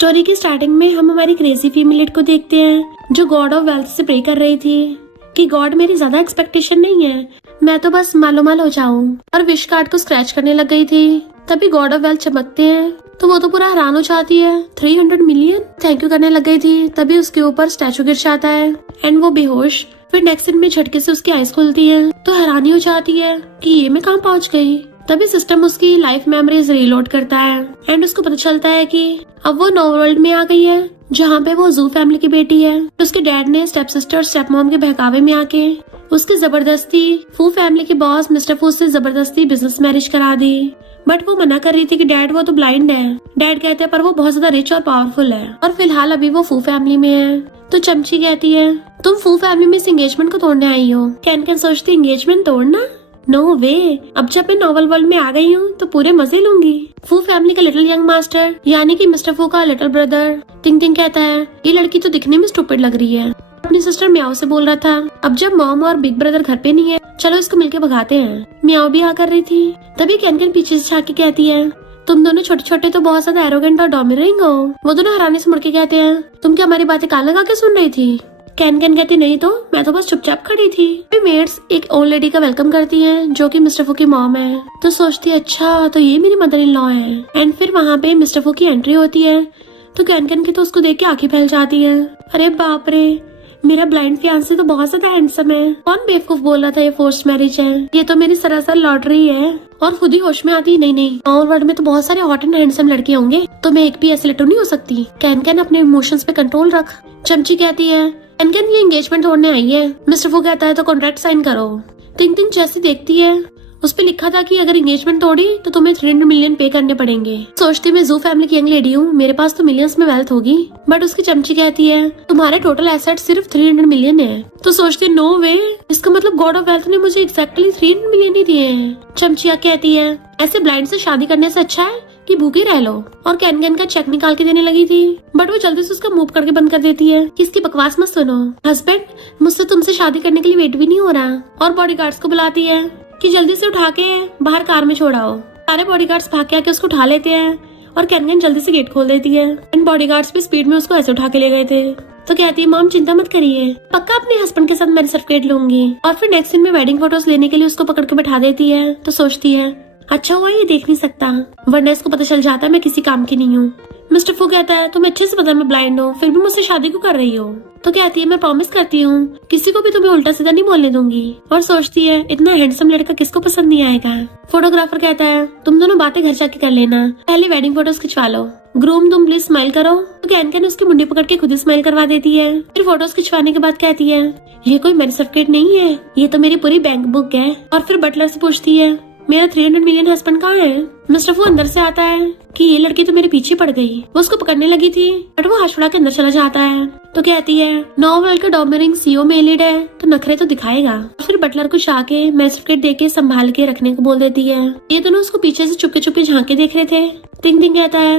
Story की starting में हम हमारी क्रेजी फीमेल को देखते हैं जो गॉड ऑफ वेल्थ से प्रे कर रही थी कि गॉड मेरी ज्यादा एक्सपेक्टेशन नहीं है, मैं तो बस मालोमाल हो जाऊं, और विश कार्ड को स्क्रैच करने लग गई थी। तभी गॉड ऑफ वेल्थ चमकते हैं तो वो तो पूरा हैरान हो जाती है। 300 मिलियन थैंक यू करने लग गई थी। तभी उसके ऊपर स्टैचू गिर जाता है एंड वो बेहोश। फिर नेक्स्ट सीन में झटके से उसकी आईज खुलती है तो हैरानी हो जाती है कि ये मैं कहाँ पहुँच गई। तभी सिस्टम उसकी लाइफ मेमोरीज रीलोड करता है एंड उसको पता चलता है कि अब वो नौ वर्ल्ड में आ गई है जहाँ पे वो जू फैमिली की बेटी है। उसके डैड ने स्टेप सिस्टर स्टेप मॉम के बहकावे में आके उसकी जबरदस्ती फू फैमिली के बॉस मिस्टर फू से जबरदस्ती बिजनेस मैरिज करा दी। बट वो मना कर रही थी कि डैड वो तो ब्लाइंड है। डैड कहते हैं पर वो बहुत ज्यादा रिच और पावरफुल है और फिलहाल अभी वो फू फैमिली में है। तो चमची कहती है तुम फू फैमिली में इस एंगेजमेंट को तोड़ने आई हो। कैन सोचती एंगेजमेंट तोड़ना, नो वे, अब जब मैं नॉवल वर्ल्ड में आ गई हूँ तो पूरे मजे लूंगी। फू फैमिली का लिटिल यंग मास्टर यानी कि मिस्टर फू का लिटिल ब्रदर तिंग तिंग कहता है ये लड़की तो दिखने में स्टूपिड लग रही है। अपनी सिस्टर म्याओ से बोल रहा था अब जब मॉम और बिग ब्रदर घर पे नहीं है चलो इसको मिलके भगाते हैं। म्याओ भी आ कर रही थी। तभी कैन पीछे से झांक के कहती है तुम दोनों छोटे छोटे तो बहुत ज्यादा एरोगेंट और डोमिनेटिंग हो। वो दोनों हैरानी से मुड़ के कहते हैं तुम क्या हमारी बातें कान लगा के सुन रही थी। कैन कहती नहीं तो मैं तो बस चुपचाप खड़ी थी। मेड्स एक ओल्ड लेडी का वेलकम करती हैं जो कि मिस्टर फू की मॉम है। तो सोचती है अच्छा तो ये मेरी मदर इन लॉ है। एंड फिर वहाँ पे मिस्टर फू की एंट्री होती है तो कैन की तो उसको देख के आंखें फैल जाती है। अरे बाप रे, मेरा ब्लाइंड फियांसे तो बहुत ज्यादा हैंडसम है। कौन बेवकूफ बोल रहा था ये फोर्स्ड मैरिज है, ये तो मेरी सरासर लॉटरी है। और खुद ही होश में आती नहीं और वर्ल्ड में तो बहुत सारे हॉट एंड हैंडसम लड़के होंगे तो मैं एक भी ऐसे लट्टू नहीं हो सकती। कैन अपने इमोशंस पे कंट्रोल रख। चमची कहती है कैन ये एंगेजमेंट तोड़ने आई है। मिस्टर फू कहता है तो कॉन्ट्रैक्ट साइन करो। तिंग तिंग जैसे देखती है उस पे लिखा था कि अगर एंगेजमेंट तोड़ी तो तुम्हें 300 मिलियन पे करने पड़ेंगे। सोचती मैं जू फैमिली की यंग लेडी हूँ, मेरे पास तो मिलियंस में वेल्थ होगी। बट उसकी चमची कहती है तुम्हारे टोटल एसेट सिर्फ 300 मिलियन है। तो सोचती नो वे, इसका मतलब गॉड ऑफ वेल्थ ने मुझे एक्जैक्टली 300 मिलियन ही दिए हैं। चमचिया कहती है ऐसे ब्लाइंड से शादी करने से अच्छा है कि भूखी रह लो। और कैन का चेक निकाल के देने लगी थी बट वो जल्दी से उसका मुंह पकड़ के बंद कर देती है कि इसकी बकवास मत सुनो। हस्बैंड मुझसे तुमसे शादी करने के लिए वेट भी नहीं हो रहा। और बॉडीगार्ड्स को बुलाती है कि जल्दी से उठा के बाहर कार में छोड़ाओ। सारे बॉडीगार्ड्स भाग के आके उसको उठा लेते हैं और कैन जल्दी से गेट खोल देती है। एंड बॉडीगार्ड्स भी स्पीड में उसको ऐसे उठा के ले गए थे। तो कहती है मॉम चिंता मत करिए, पक्का अपने हस्बैंड के साथ मैरिज सर्टिफिकेट लूंगी। और फिर नेक्स्ट दिन में वेडिंग फोटोज लेने के लिए उसको पकड़ के बैठा देती है। तो सोचती है अच्छा हुआ ये देख नहीं सकता वरना इसको पता चल जाता मैं किसी काम की नहीं हूँ। मिस्टर फू कहता है तुम्हें अच्छे से पता मैं ब्लाइंड हूँ फिर भी मुझसे शादी क्यों कर रही हो। तो कहती है मैं प्रॉमिस करती हूँ किसी को भी तुम्हें उल्टा सीधा नहीं बोलने दूंगी। और सोचती है इतना हैंडसम लड़का किसको पसंद नहीं आएगा। फोटोग्राफर कहता है तुम दोनों बातें घर जाके कर लेना, पहले वेडिंग फोटोज खिंचवा लो। ग्रूम तुम प्लीज स्माइल करो। तो कैन उसकी मुंडी पकड़ के खुद ही स्माइल करवा देती है। फिर फोटोज खिंचवाने के बाद कहती है ये कोई मैरिज सर्टिफिकेट नहीं है, ये तो मेरी पूरी बैंक बुक है। और फिर बटलर से पूछती है मेरा 300 मिलियन हस्बैंड कहाँ है। मिस्टर फू अंदर से आता है कि ये लड़की तो मेरे पीछे पड़ गई। वो उसको पकड़ने लगी थी बट वो हाथ छुड़ा के अंदर चला जाता है। तो कहती है नौ वर्ल्ड का डोमिनेटिंग सीईओ में एलिड है तो नखरे तो दिखाएगा। फिर बटलर को आके मैरिज सर्टिफिकेट देके संभाल के रखने को बोल देती है। ये दोनों उसको पीछे से चुपके चुपके झांके देख रहे थे। तिंग तिंग कहता है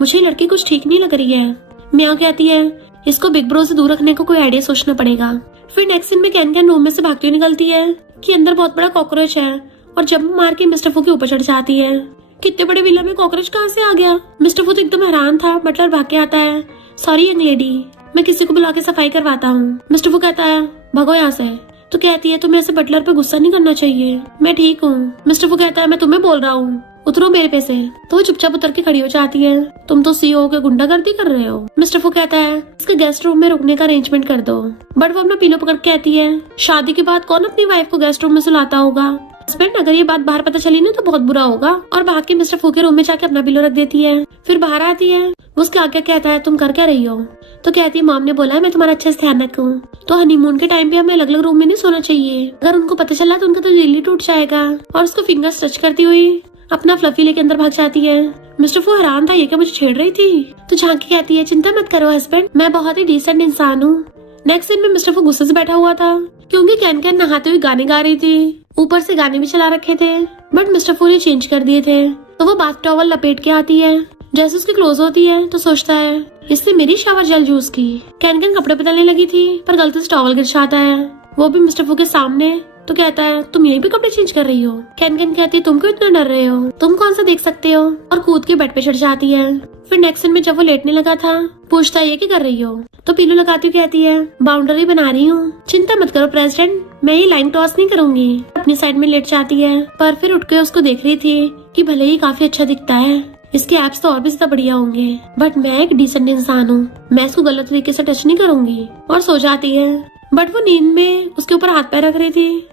मुझे ये लड़की कुछ ठीक नहीं लग रही है। म्याओ कहती है इसको बिग ब्रो से दूर रखने को कोई आइडिया सोचना पड़ेगा। फिर नेक्स्ट सीन में कैन रूम में से भागती हुई निकलती है कि अंदर बहुत बड़ा कॉकरोच है और जंप मार के मिस्टर फू के ऊपर चढ़ जाती है। कितने बड़े विला में कॉकरोच कहाँ से आ गया। मिस्टर फू तो एकदम हैरान था। बटलर भाग के आता है सॉरी यंग लेडी, मैं किसी को बुला के सफाई करवाता हूँ। मिस्टर फू कहता है भगो यहाँ से। तो कहती है तुम्हें ऐसे बटलर पे गुस्सा नहीं करना चाहिए, मैं ठीक हूँ। मिस्टर फू कहता है मैं तुम्हें बोल रहा हूँ उतरो मेरे पे से। तो वो चुपचाप उतर के खड़ी हो जाती है। तुम तो सीईओ के गुंडागर्दी कर रहे हो। मिस्टर फू कहता है इसके गेस्ट रूम में रुकने का अरेंजमेंट कर दो। बट वो अपना पिलो पकड़ के कहती है शादी के बाद कौन अपनी वाइफ को गेस्ट रूम में सुलाता होगा। हस्बैंड अगर ये बात बाहर पता चली ना तो बहुत बुरा होगा। और भाग के मिस्टर फू के रूम में जाके अपना पिलो रख देती है। फिर बाहर आती है वो उसके आगे कहता है तुम कर क्या रही हो। तो कहती है मॉम ने बोला है मैं तुम्हारा अच्छे से ध्यान रखूं। तो हनीमून के टाइम पे हमें अलग अलग रूम में नहीं सोना चाहिए, अगर उनको पता चला तो उनका तो दिल ही टूट जाएगा। और उसको फिंगर्स टच करती हुई अपना फ्लफी लेके अंदर भाग जाती है। मिस्टर फू हैरान था ये क्या मुझे छेड़ रही थी। तो झांकी कहती है चिंता मत करो हस्बैंड, मैं बहुत ही डिसेंट इंसान हूँ। नेक्स्ट दिन में मिस्टर फू गुस्से से बैठा हुआ था क्योंकि कैन नहाते हुए गाने गा रही थी, ऊपर से गाने भी चला रखे थे बट मिस्टर फू ने चेंज कर दिए थे। तो वो बाथ टॉवल लपेट के आती है। जैसे उसकी क्लोज होती है तो सोचता है इसने मेरी शावर जेल यूज की। कैन कपड़े बदलने लगी थी पर गलती से टॉवल गिर जाता है, वो भी मिस्टर फू के सामने। तो कहता है तुम यहीं पे कपड़े चेंज कर रही हो। कैन कहती है तुम क्यों इतना डर रहे हो, तुम कौन सा देख सकते हो, और कूद के बेड पे चढ़ जाती है। फिर नेक्स्ट सीन में जब वो लेटने लगा था पूछता है ये क्या कर रही हो, तो पीलू लगाती हुई कहती है बाउंड्री बना रही हूँ, चिंता मत करो प्रेसिडेंट, मैं ये लाइन क्रॉस नहीं करूंगी। अपनी साइड में लेट जाती है, पर फिर उठ के उसको देख रही थी कि भले ही काफी अच्छा दिखता है, इसके एप्स तो और भी ज्यादा बढ़िया होंगे, बट मैं एक डिसेंट इंसान हूँ, मैं इसको गलत तरीके से टच नहीं करूंगी, और सो जाती है। बट वो नींद में उसके ऊपर हाथ पैर रख रही थी,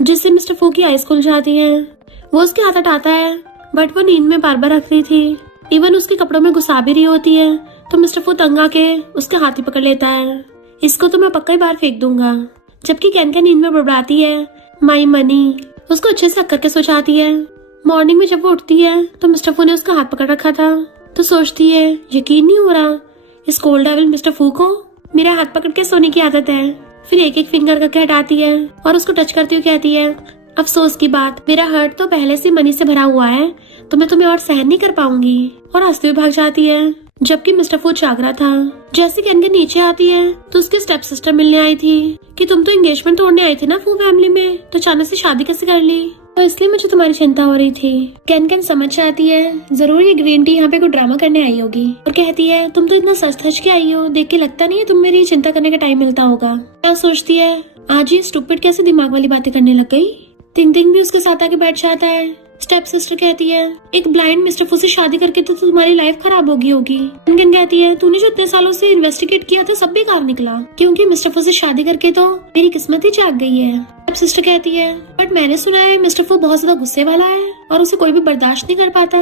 जिससे मिस्टर फू की आईज खुल जाती है। वो उसके हाथ हटाता है, बट वो नींद में बार बार रख रही थी, इवन उसके कपड़ों में घुसा भी रही होती है, तो मिस्टर फू तंग आके उसके हाथ ही पकड़ लेता है, इसको तो मैं पक्का ही बाहर फेंक दूंगा। जबकि कैन नींद में बड़बड़ाती है माई मनी, उसको अच्छे से हक करके सो जाती है। मॉर्निंग में जब वो उठती है तो मिस्टर फू ने उसका हाथ पकड़ रखा था, तो सोचती है यकीन नहीं हो रहा इस कोल्ड डेविल मिस्टर फू को मेरा हाथ पकड़ के सोने की आदत है। फिर एक एक फिंगर करके हटाती है और उसको टच करती हुई कहती है अफसोस की बात, मेरा हर्ट तो पहले से मनी से भरा हुआ है, तो मैं तुम्हें और सहन नहीं कर पाऊंगी, और हंसते हुए भाग जाती है। जबकि मिस्टर फू जाग रहा था। जैसे कैन नीचे आती है तो उसकी स्टेप सिस्टर मिलने आई थी कि तुम तो एंगेजमेंट तोड़ने आई थी ना फू फैमिली में, तो अचानक से शादी कैसे कर ली, तो इसलिए मुझे तुम्हारी चिंता हो रही थी। कैन समझ जाती है जरूर ये ग्रीन टी यहाँ पे कोई ड्रामा करने आई होगी, और कहती है तुम तो इतना सच धज के आई हो, देख के लगता नहीं है तुम मेरी चिंता करने का टाइम मिलता होगा। क्या सोचती है आज ये स्टूपिड कैसे दिमाग वाली बातें करने लग गई। तिंग भी उसके साथ आके बैठ जाता है। स्टेप सिस्टर कहती है एक ब्लाइंड मिस्टर फू से शादी करके तो तुम्हारी लाइफ खराब होगी कैन कहती है तूने जो इतने सालों से इन्वेस्टिगेट किया था सब बेकार निकला, क्योंकि मिस्टर फू से शादी करके तो मेरी किस्मत ही जाग गई है। स्टेप सिस्टर कहती है बट मैंने सुना है मिस्टर फू बहुत ज्यादा गुस्से वाला है और उसे कोई भी बर्दाश्त नहीं कर पाता।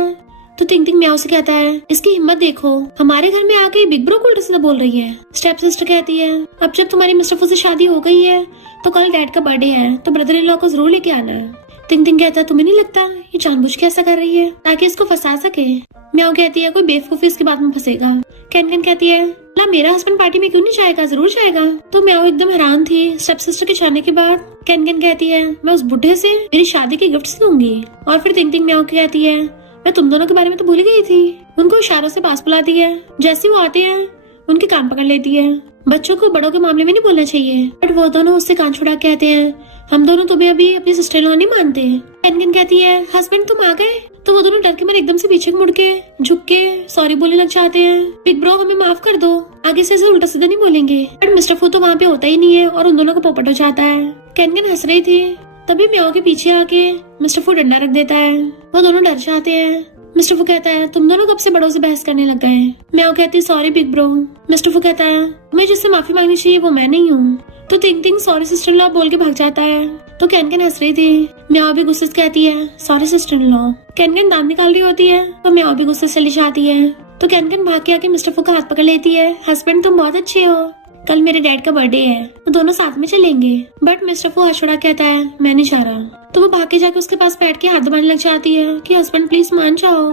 तो तिंग म्याऊ से कहता है इसकी हिम्मत देखो, हमारे घर में आके बिग ब्रो को उल्टा सीधा बोल रही है। स्टेप सिस्टर कहती है अब जब तुम्हारी मिस्टर फू से शादी हो गई है तो कल डैड का बर्थडे है, तो ब्रदर इन लॉ को जरूर लेके आना है। तिंग कहता है तुम्हें नहीं लगता ये जानबूझ के ऐसा कर रही है ताकि इसको फंसा सके। म्याऊ कहती है कोई बेवकूफी इसकी बात में फंसेगा। कैन कहती है ला मेरा हस्बैंड पार्टी में क्यों नहीं जाएगा, जरूर जाएगा। तो म्याऊ एकदम हैरान थी स्टेप सिस्टर के जाने के बाद। कैन कहती है मैं उस बुढ़े से मेरी शादी के गिफ्ट्स दूंगी। और फिर तिंग म्याऊ कहती है मैं तुम दोनों के बारे में तो भूल गई थी। उनको इशारों से पास बुलाती है, जैसे वो आते हैं उनके कान पकड़ लेती है। बच्चों को बड़ों के मामले में नहीं बोलना चाहिए, बट वो दोनों उससे कान छुड़ा के कहते हैं हम दोनों तुम्हें अभी अपनी सिस्टर इन लॉ नहीं मानते। कैन कहती है हस्बैंड तुम आ गए, तो वो दोनों डर के मारे एकदम से पीछे मुड़ के झुक के सॉरी बोलने लग जाते हैं। बिग ब्रो हमें माफ कर दो, आगे से इसे उल्टा सीधा नहीं बोलेंगे। बट मिस्टर फू तो वहाँ पे होता ही नहीं है और उन दोनों को पोपट हो जाता है। कैन हंस रही थी, तभी म्याऊ के पीछे आके मिस्टर फू डंडा रख देता है। वो दोनों डर जाते हैं। मिस्टर फू कहता है तुम दोनों कब से बड़ों से बहस करने लग गए। म्याऊ कहती है सॉरी बिग ब्रो। मिस्टर फू कहता है मैं जिससे माफी मांगनी चाहिए वो मैं नहीं हूँ। तो तिंग सॉरी सिस्टर इन लॉ बोल के भाग जाता है। तो कैन हंस रही थी। म्याऊ भी गुस्से से कहती है sorry sister in law. Can दांत निकाल रही होती है तो म्याऊ भी गुस्से से चली जाती है। तो कैन भाग के आके मिस्टर फू का हाथ पकड़ लेती है। हस्बैंड तुम बहुत अच्छे हो, कल मेरे डैड का बर्थडे है तो दोनों साथ में चलेंगे। बट मिस्टर फू हाथ छुड़ा कहता है मैं नहीं जा रहा। तो वो भाग के जाके उसके पास बैठ के हाथ दबाने लग जाती है कि हस्बैंड प्लीज मान जाओ।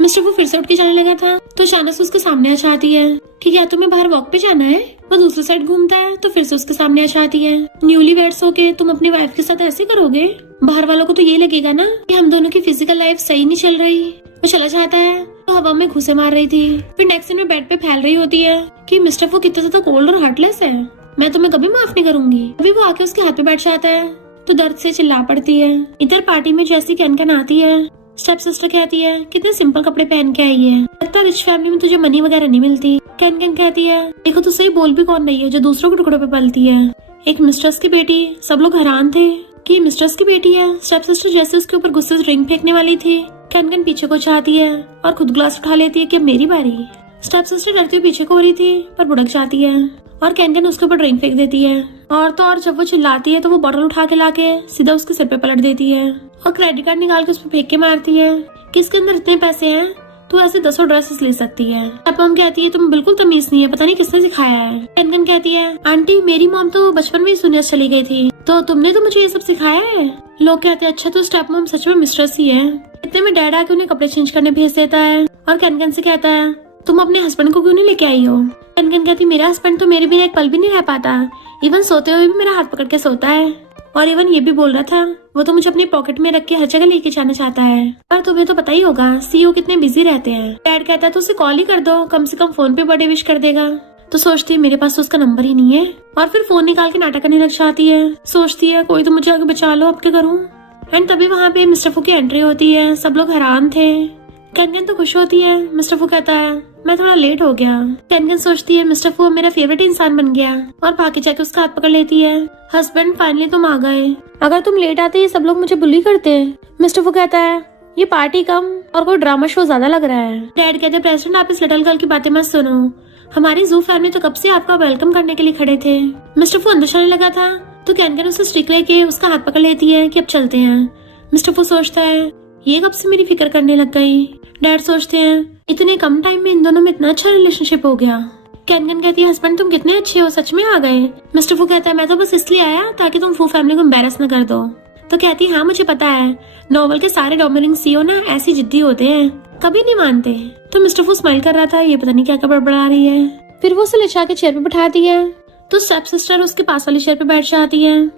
मिस्टर फू फिर से उठ के जाने लगा था तो अचानक से उसके सामने आ जाती है कि क्या तुम्हें बाहर वॉक पे जाना है। वो दूसरी साइड घूमता है तो फिर से उसके सामने आ जाती है। न्यूली वेड्स होके तुम अपनी वाइफ के साथ ऐसे करोगे, बाहर वालों को तो ये लगेगा ना कि हम दोनों की फिजिकल लाइफ सही नहीं चल रही। वो चला जाता है तो हवा में घुसे मार रही थी। फिर नेक्स्ट दिन में बेड पे फैल रही होती है कि मिस्टर फू कितना ज्यादा कोल्ड और हार्टलेस है, मैं तुम्हें कभी माफ नहीं करूंगी। अभी वो आके उसके हाथ पे बैठ जाता है तो दर्द से चिल्ला पड़ती है। इधर पार्टी में जैसी कैन आती है, स्टेप सिस्टर कहती है कितने सिंपल कपड़े पहन के आई है, लगता रिच फैमिली में तुझे मनी वगैरह नहीं मिलती। कैन कहती है देखो तो सही बोल भी कौन रही है जो दूसरों के टुकड़ों पे पलती है, एक मिस्ट्रेस की बेटी। सब लोग हैरान थे कि मिस्ट्रेस की बेटी है। स्टेप सिस्टर जैसे उसके ऊपर गुस्से से ड्रिंक फेंकने वाली थी, कैन पीछे को चाहती है और खुद ग्लास उठा लेती है कि अब मेरी बारी। स्टेप सिस्टर डरती हुई पीछे को हो रही थी पर भुड़क जाती है और कैन उसके ऊपर ड्रिंक फेंक देती है। और तो और जब वो चिल्लाती है तो वो बॉटल उठा के लाके सीधा उसके सिर पे पलट देती है और क्रेडिट कार्ड निकाल के उस पर फेंक के मारती है कि इसके अंदर इतने पैसे हैं तू ऐसे 10 ड्रेसेस ले सकती है। तब मॉम कहती है तुम बिल्कुल तमीज नहीं है, पता नहीं किसने सिखाया है। कैन कहती है आंटी मेरी मॉम तो बचपन में ही सुनिया चली गई थी, तो तुमने तो मुझे ये सब सिखाया है। लोग कहते हैं अच्छा तो स्टेप मॉम सच में मिस्ट्रेस ही है। इतने में डैड आके उन्हें कपड़े चेंज करने भेज देता है और कैन से कहता है तुम अपने हस्बैंड को क्यों नहीं लेके आई हो। कैन कहती मेरा हस्बैंड तो मेरे बिना एक पल भी नहीं रह पाता, इवन सोते हुए भी मेरा हाथ पकड़ के सोता है, और इवन ये भी बोल रहा था वो तो मुझे अपने पॉकेट में रख के हर जगह लेके जाना चाहता है। पर तुम्हें तो पता ही होगा सीईओ कितने बिजी रहते हैं। डैड कहता है तो उसे कॉल ही कर दो, कम से कम फोन पे बर्थडे विश कर देगा। तो सोचती है मेरे पास तो उसका नंबर ही नहीं है, और फिर फोन निकाल के नाटक करने लग जाती है। सोचती है कोई तो मुझे आगे बचा लो, अब क्या करूं। एंड तभी वहाँ पे मिस्टर फू की एंट्री होती है। सब लोग हैरान थे। कैनकन तो खुश होती है। मिस्टर फू कहता है मैं थोड़ा लेट हो गया। कैनकन सोचती है मिस्टर फू मेरा फेवरेट इंसान बन गया, और भागे जाके उसका हाथ पकड़ लेती है। हस्बैंड फाइनली तुम आ गए, अगर तुम लेट आते ये सब लोग मुझे बुली करते। मिस्टर फू कहता है ये पार्टी कम और कोई ड्रामा शो ज्यादा लग रहा है। डैड कहते प्रेसिडेंट आप इस लिटिल गर्ल की बातें मत सुनो, हमारी जू फैमिली तो कब से आपका वेलकम करने के लिए खड़े थे। मिस्टर फू अंदर चलने लगा था तो कैनकन उसे स्टिक लेके उसका हाथ पकड़ लेती है कि अब चलते हैं। मिस्टर फू सोचता है ये कब से मेरी फिक्र करने लग गई। डैड सोचते हैं इतने कम टाइम में इन दोनों में इतना अच्छा रिलेशनशिप हो गया। कैनकन कहती है हस्बैंड तुम कितने अच्छे हो, सच में आ गए। मिस्टर फू कहता है मैं तो बस इसलिए आया ताकि तुम फू फैमिली को एम्बैरस न कर दो। तो कहती है हाँ मुझे पता है, नॉवल के सारे डोमिनिक सीईओ ना ऐसी जिद्दी होते हैं, कभी नहीं मानते। तो मिस्टर फू स्माइल कर रहा था, ये पता नहीं क्या बड़बड़ा रही है। फिर वो उसे ले जाके चेयर पे बैठाती है तो स्टेप सिस्टर उसके पास वाली चेयर पे बैठ जाती है।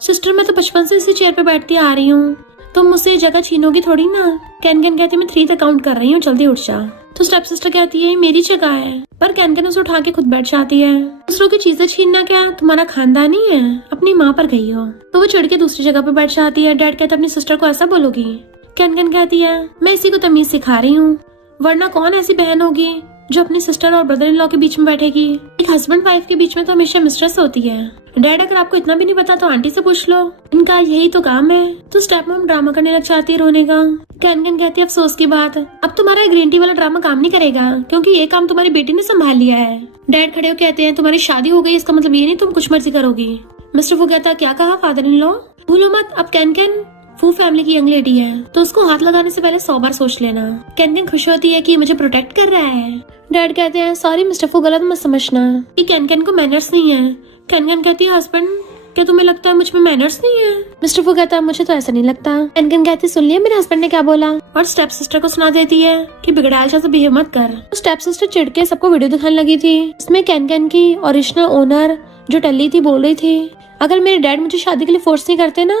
सिस्टर मैं तो बचपन से इसी चेयर पे बैठती आ रही हूँ, तुम मुझसे जगह छीनोगी थोड़ी ना। कैनकन कहती मैं 3 तक काउंट कर रही हूँ, जल्दी उठ जा। तो स्टेप सिस्टर कहती है मेरी जगह है, पर कैनकन उसे उठा के खुद बैठ जाती है। दूसरों की चीजें छीनना क्या तुम्हारा खानदान ही है, अपनी माँ पर गई हो। तो वो चढ़ के दूसरी जगह पे बैठ जाती है। डैड कहता अपनी सिस्टर को ऐसा बोलोगी। कैनकन कहती है मैं इसी को तमीज सिखा रही हूँ, वरना कौन ऐसी बहन होगी जो अपनी सिस्टर और ब्रदर इन लॉ के बीच में बैठेगी। एक हस्बैंड वाइफ के बीच में तो हमेशा मिस्ट्रेस होती है। डैड अगर आपको इतना भी नहीं पता तो आंटी से पूछ लो, इनका यही तो काम है। तो स्टेप मॉम ड्रामा करने लग जाती है रोने का। कैनकन कहती है अफसोस की बात, अब तुम्हारा ग्रीन टी वाला ड्रामा काम नहीं करेगा क्योंकि ये काम तुम्हारी बेटी ने संभाल लिया है। डैड खड़े होकर कहते हैं तुम्हारी शादी हो गई इसका मतलब ये नहीं तुम कुछ मर्जी करोगी। मिस्टर फू कहता क्या कहा फादर इन लॉ, भूलो मत अब कैनकन फू फैमिली की यंग लेडी है तो उसको हाथ लगाने से पहले 100 बार सोच लेना। कैनकन खुश होती है कि मुझे प्रोटेक्ट कर रहा है। डैड कहते हैं सॉरी मिस्टर फू गलत मत समझना, कि कैनकन को मैनर्स नहीं है। कैनकन कहती है हस्बैंड क्या तुम्हें लगता है मुझ में मैनर्स नहीं है। मिस्टर फू कहता है मुझे तो ऐसा नहीं लगता। कैनकन कहती सुन लिया मेरे हस्बैंड ने क्या बोला, और स्टेप सिस्टर को सुना देती है कि बिगड़ाल जैसा बिहेव मत कर। स्टेप सिस्टर चिढ़ के सबको वीडियो दिखाने लगी थी। इसमें कैनकन की ओरिजिनल ओनर जो टल्ली थी बोल रही थी अगर मेरे डैड मुझे शादी के लिए फोर्स नहीं करते ना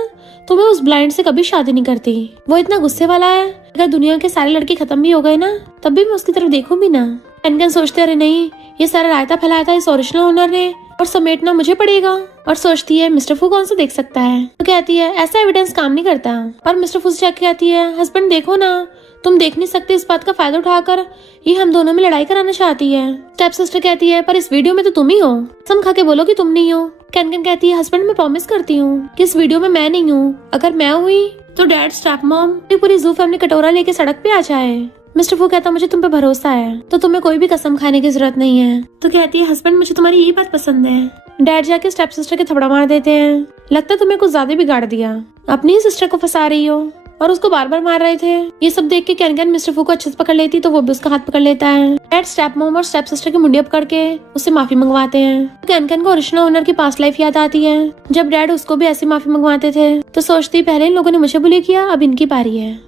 तो मैं उस ब्लाइंड से कभी शादी नहीं करती। वो इतना गुस्से वाला है, अगर दुनिया के सारे लड़के खत्म भी हो गए ना तब भी मैं उसकी तरफ देखूं भी ना। कैनकन सोचते अरे नहीं ये सारा रायता फैलाया था इस ओरिजिनल ओनर ने और समेटना मुझे पड़ेगा। और सोचती है मिस्टर फू कौन सा देख सकता है। तो कहती है ऐसा एविडेंस काम नहीं करता। और मिस्टर फू से जाके कहती है हस्बैंड देखो ना तुम देख नहीं सकते, इस बात का फायदा उठाकर ये हम दोनों में लड़ाई कराना चाहती है। स्टेप सिस्टर कहती है पर इस वीडियो में तो तुम ही हो, कसम खा के बोलो कि तुम नहीं हो। कैनकन कहती है हस्बैंड मैं प्रॉमिस करती हूँ कि इस वीडियो में मैं नहीं हूँ, अगर मैं हुई तो डैड स्टेप मॉम पूरी जू फैमिली कटोरा लेके सड़क पे आ जाए। मिस्टर फू कहता मुझे तुम पे भरोसा है तो तुम्हें कोई भी कसम खाने की जरूरत नहीं है। तो कहती है हस्बैंड मुझे तुम्हारी यही बात पसंद है। डैड जाके स्टेप सिस्टर के थपड़ा मार देते हैं, लगता तुम्हें कुछ ज्यादा बिगाड़ दिया, अपनी ही सिस्टर को फंसा रही हो, और उसको बार बार मार रहे थे। ये सब देख के कैनकन मिस्टर फू को अच्छे से पकड़ लेती तो वो भी उसका हाथ पकड़ लेता है। डैड स्टेप मॉम और स्टेप सिस्टर की मुंडिया पकड़ के उससे माफी मंगवाते हैं। कैनकन को ओरिजिनल ओनर की पास्ट लाइफ याद आती है, जब डैड उसको भी ऐसी माफी मंगवाते थे। तो सोचती पहले इन लोगों ने मुझे बुली किया, अब इनकी पारी है।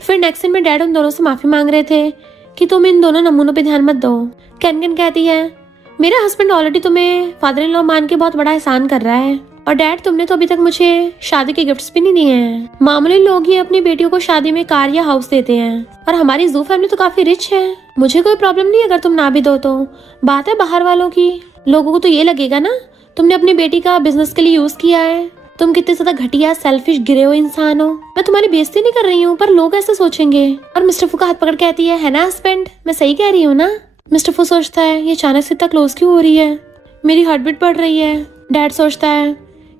फिर नेक्स्ट सीन में डैड उन दोनों से माफी मांग रहे थे कि तुम इन दोनों नमूनों पे ध्यान मत दो। कैनकन कहती है मेरा हस्बैंड ऑलरेडी तुम्हें फादर इन लॉ मान के बहुत बड़ा एहसान कर रहा है, और डैड तुमने तो अभी तक मुझे शादी के गिफ्ट्स भी नहीं दिए हैं। मामूली लोग ही अपनी बेटियों को शादी में कार या हाउस देते हैं, और हमारी जू फैमिली तो काफी रिच है, मुझे कोई प्रॉब्लम नहीं अगर तुम ना भी दो। तो बात है बाहर वालों की, लोगों को तो ये लगेगा ना तुमने अपनी बेटी का बिजनेस के लिए यूज किया है, तुम कितने ज्यादा घटिया सेल्फिश गिरे हुए इंसान हो। मैं तुम्हारी बेइज्जती नहीं कर रही हूँ पर लोग ऐसे सोचेंगे। और मिस्टर फू का हाथ पकड़ कहती है ना हस्बैंड मैं सही कह रही हूँ ना। मिस्टर फू सोचता है ये अचानक से इतना क्लोज क्यों हो रही है, मेरी हार्ट बीट बढ़ रही है। डैड सोचता है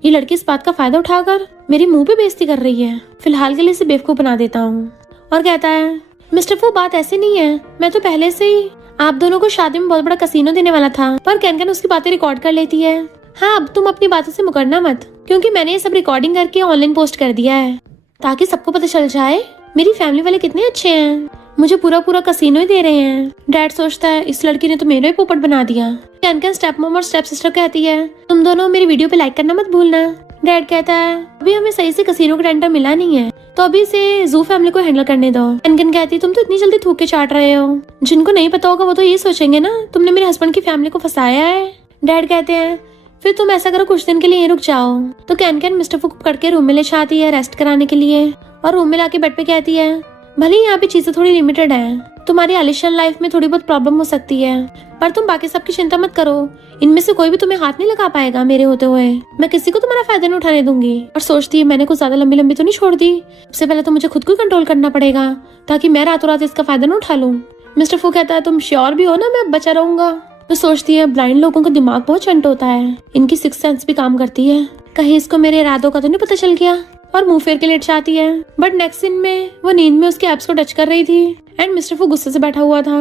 ये लड़की इस बात का फायदा उठाकर मेरी मुंह पे बेइज्जती कर रही है, फिलहाल के लिए इसे बेवकूफ बना देता हूँ। और कहता है मिस्टर फू बात ऐसी नहीं है, मैं तो पहले से ही आप दोनों को शादी में बहुत बड़ा कसीनो देने वाला था। पर कैनकन उसकी बातें रिकॉर्ड कर लेती है। हाँ अब तुम अपनी बातों से मुकरना मत, क्योंकि मैंने ये सब रिकॉर्डिंग करके ऑनलाइन पोस्ट कर दिया है ताकि सबको पता चल जाए मेरी फैमिली वाले कितने अच्छे हैं, मुझे पूरा कसीनो ही दे रहे हैं। डैड सोचता है इस लड़की ने तो मेरा ही पोपट बना दिया। कैनकन स्टेप मॉम और स्टेप सिस्टर कहती है तुम दोनों मेरी वीडियो पे लाइक करना मत भूलना। डैड कहता है अभी हमें सही से कसीनो का टेंडर मिला नहीं है तो अभी से जू फैमिली को हैंडल करने दो। कैनकन कहती है तुम तो इतनी जल्दी थूक के चाट रहे हो, जिनको नहीं पता होगा वो तो ये सोचेंगे ना तुमने मेरे हस्बैंड की फैमिली को फंसाया है। डैड कहते हैं फिर तुम ऐसा करो कुछ दिन के लिए यहीं रुक जाओ। तो कैनकन मिस्टर फू को पकड़ के रूम में ले जाती है रेस्ट कराने के लिए, और रूम में लाके बेड पे कहती है भले यहाँ पे चीजें थोड़ी लिमिटेड है, तुम्हारी आलिशान लाइफ में थोड़ी बहुत प्रॉब्लम हो सकती है पर तुम बाकी सबकी चिंता मत करो, इनमें से कोई भी तुम्हें हाथ नहीं लगा पाएगा मेरे होते हुए। मैं किसी को तुम्हारा फायदा नहीं उठाने दूंगी। और सोचती है मैंने कुछ ज्यादा लंबी लंबी तो नहीं छोड़ दी, सबसे पहले तो मुझे खुद को कंट्रोल करना पड़ेगा ताकि मैं रातों रात इसका फायदा न उठा लूं। मिस्टर फू कहता है तुम श्योर भी हो ना मैं बचा रहूंगा? तो सोचती है ब्लाइंड लोगों का दिमाग बहुत चंट होता है, इनकी सिक्स सेंस भी काम करती है, कहीं इसको मेरे इरादों का तो नहीं पता चल गया। और मुंह फेर के लेट जाती है। बट नेक्स्ट सीन में वो नींद में उसके एब्स को टच कर रही थी एंड मिस्टर फू गुस्से से बैठा हुआ था।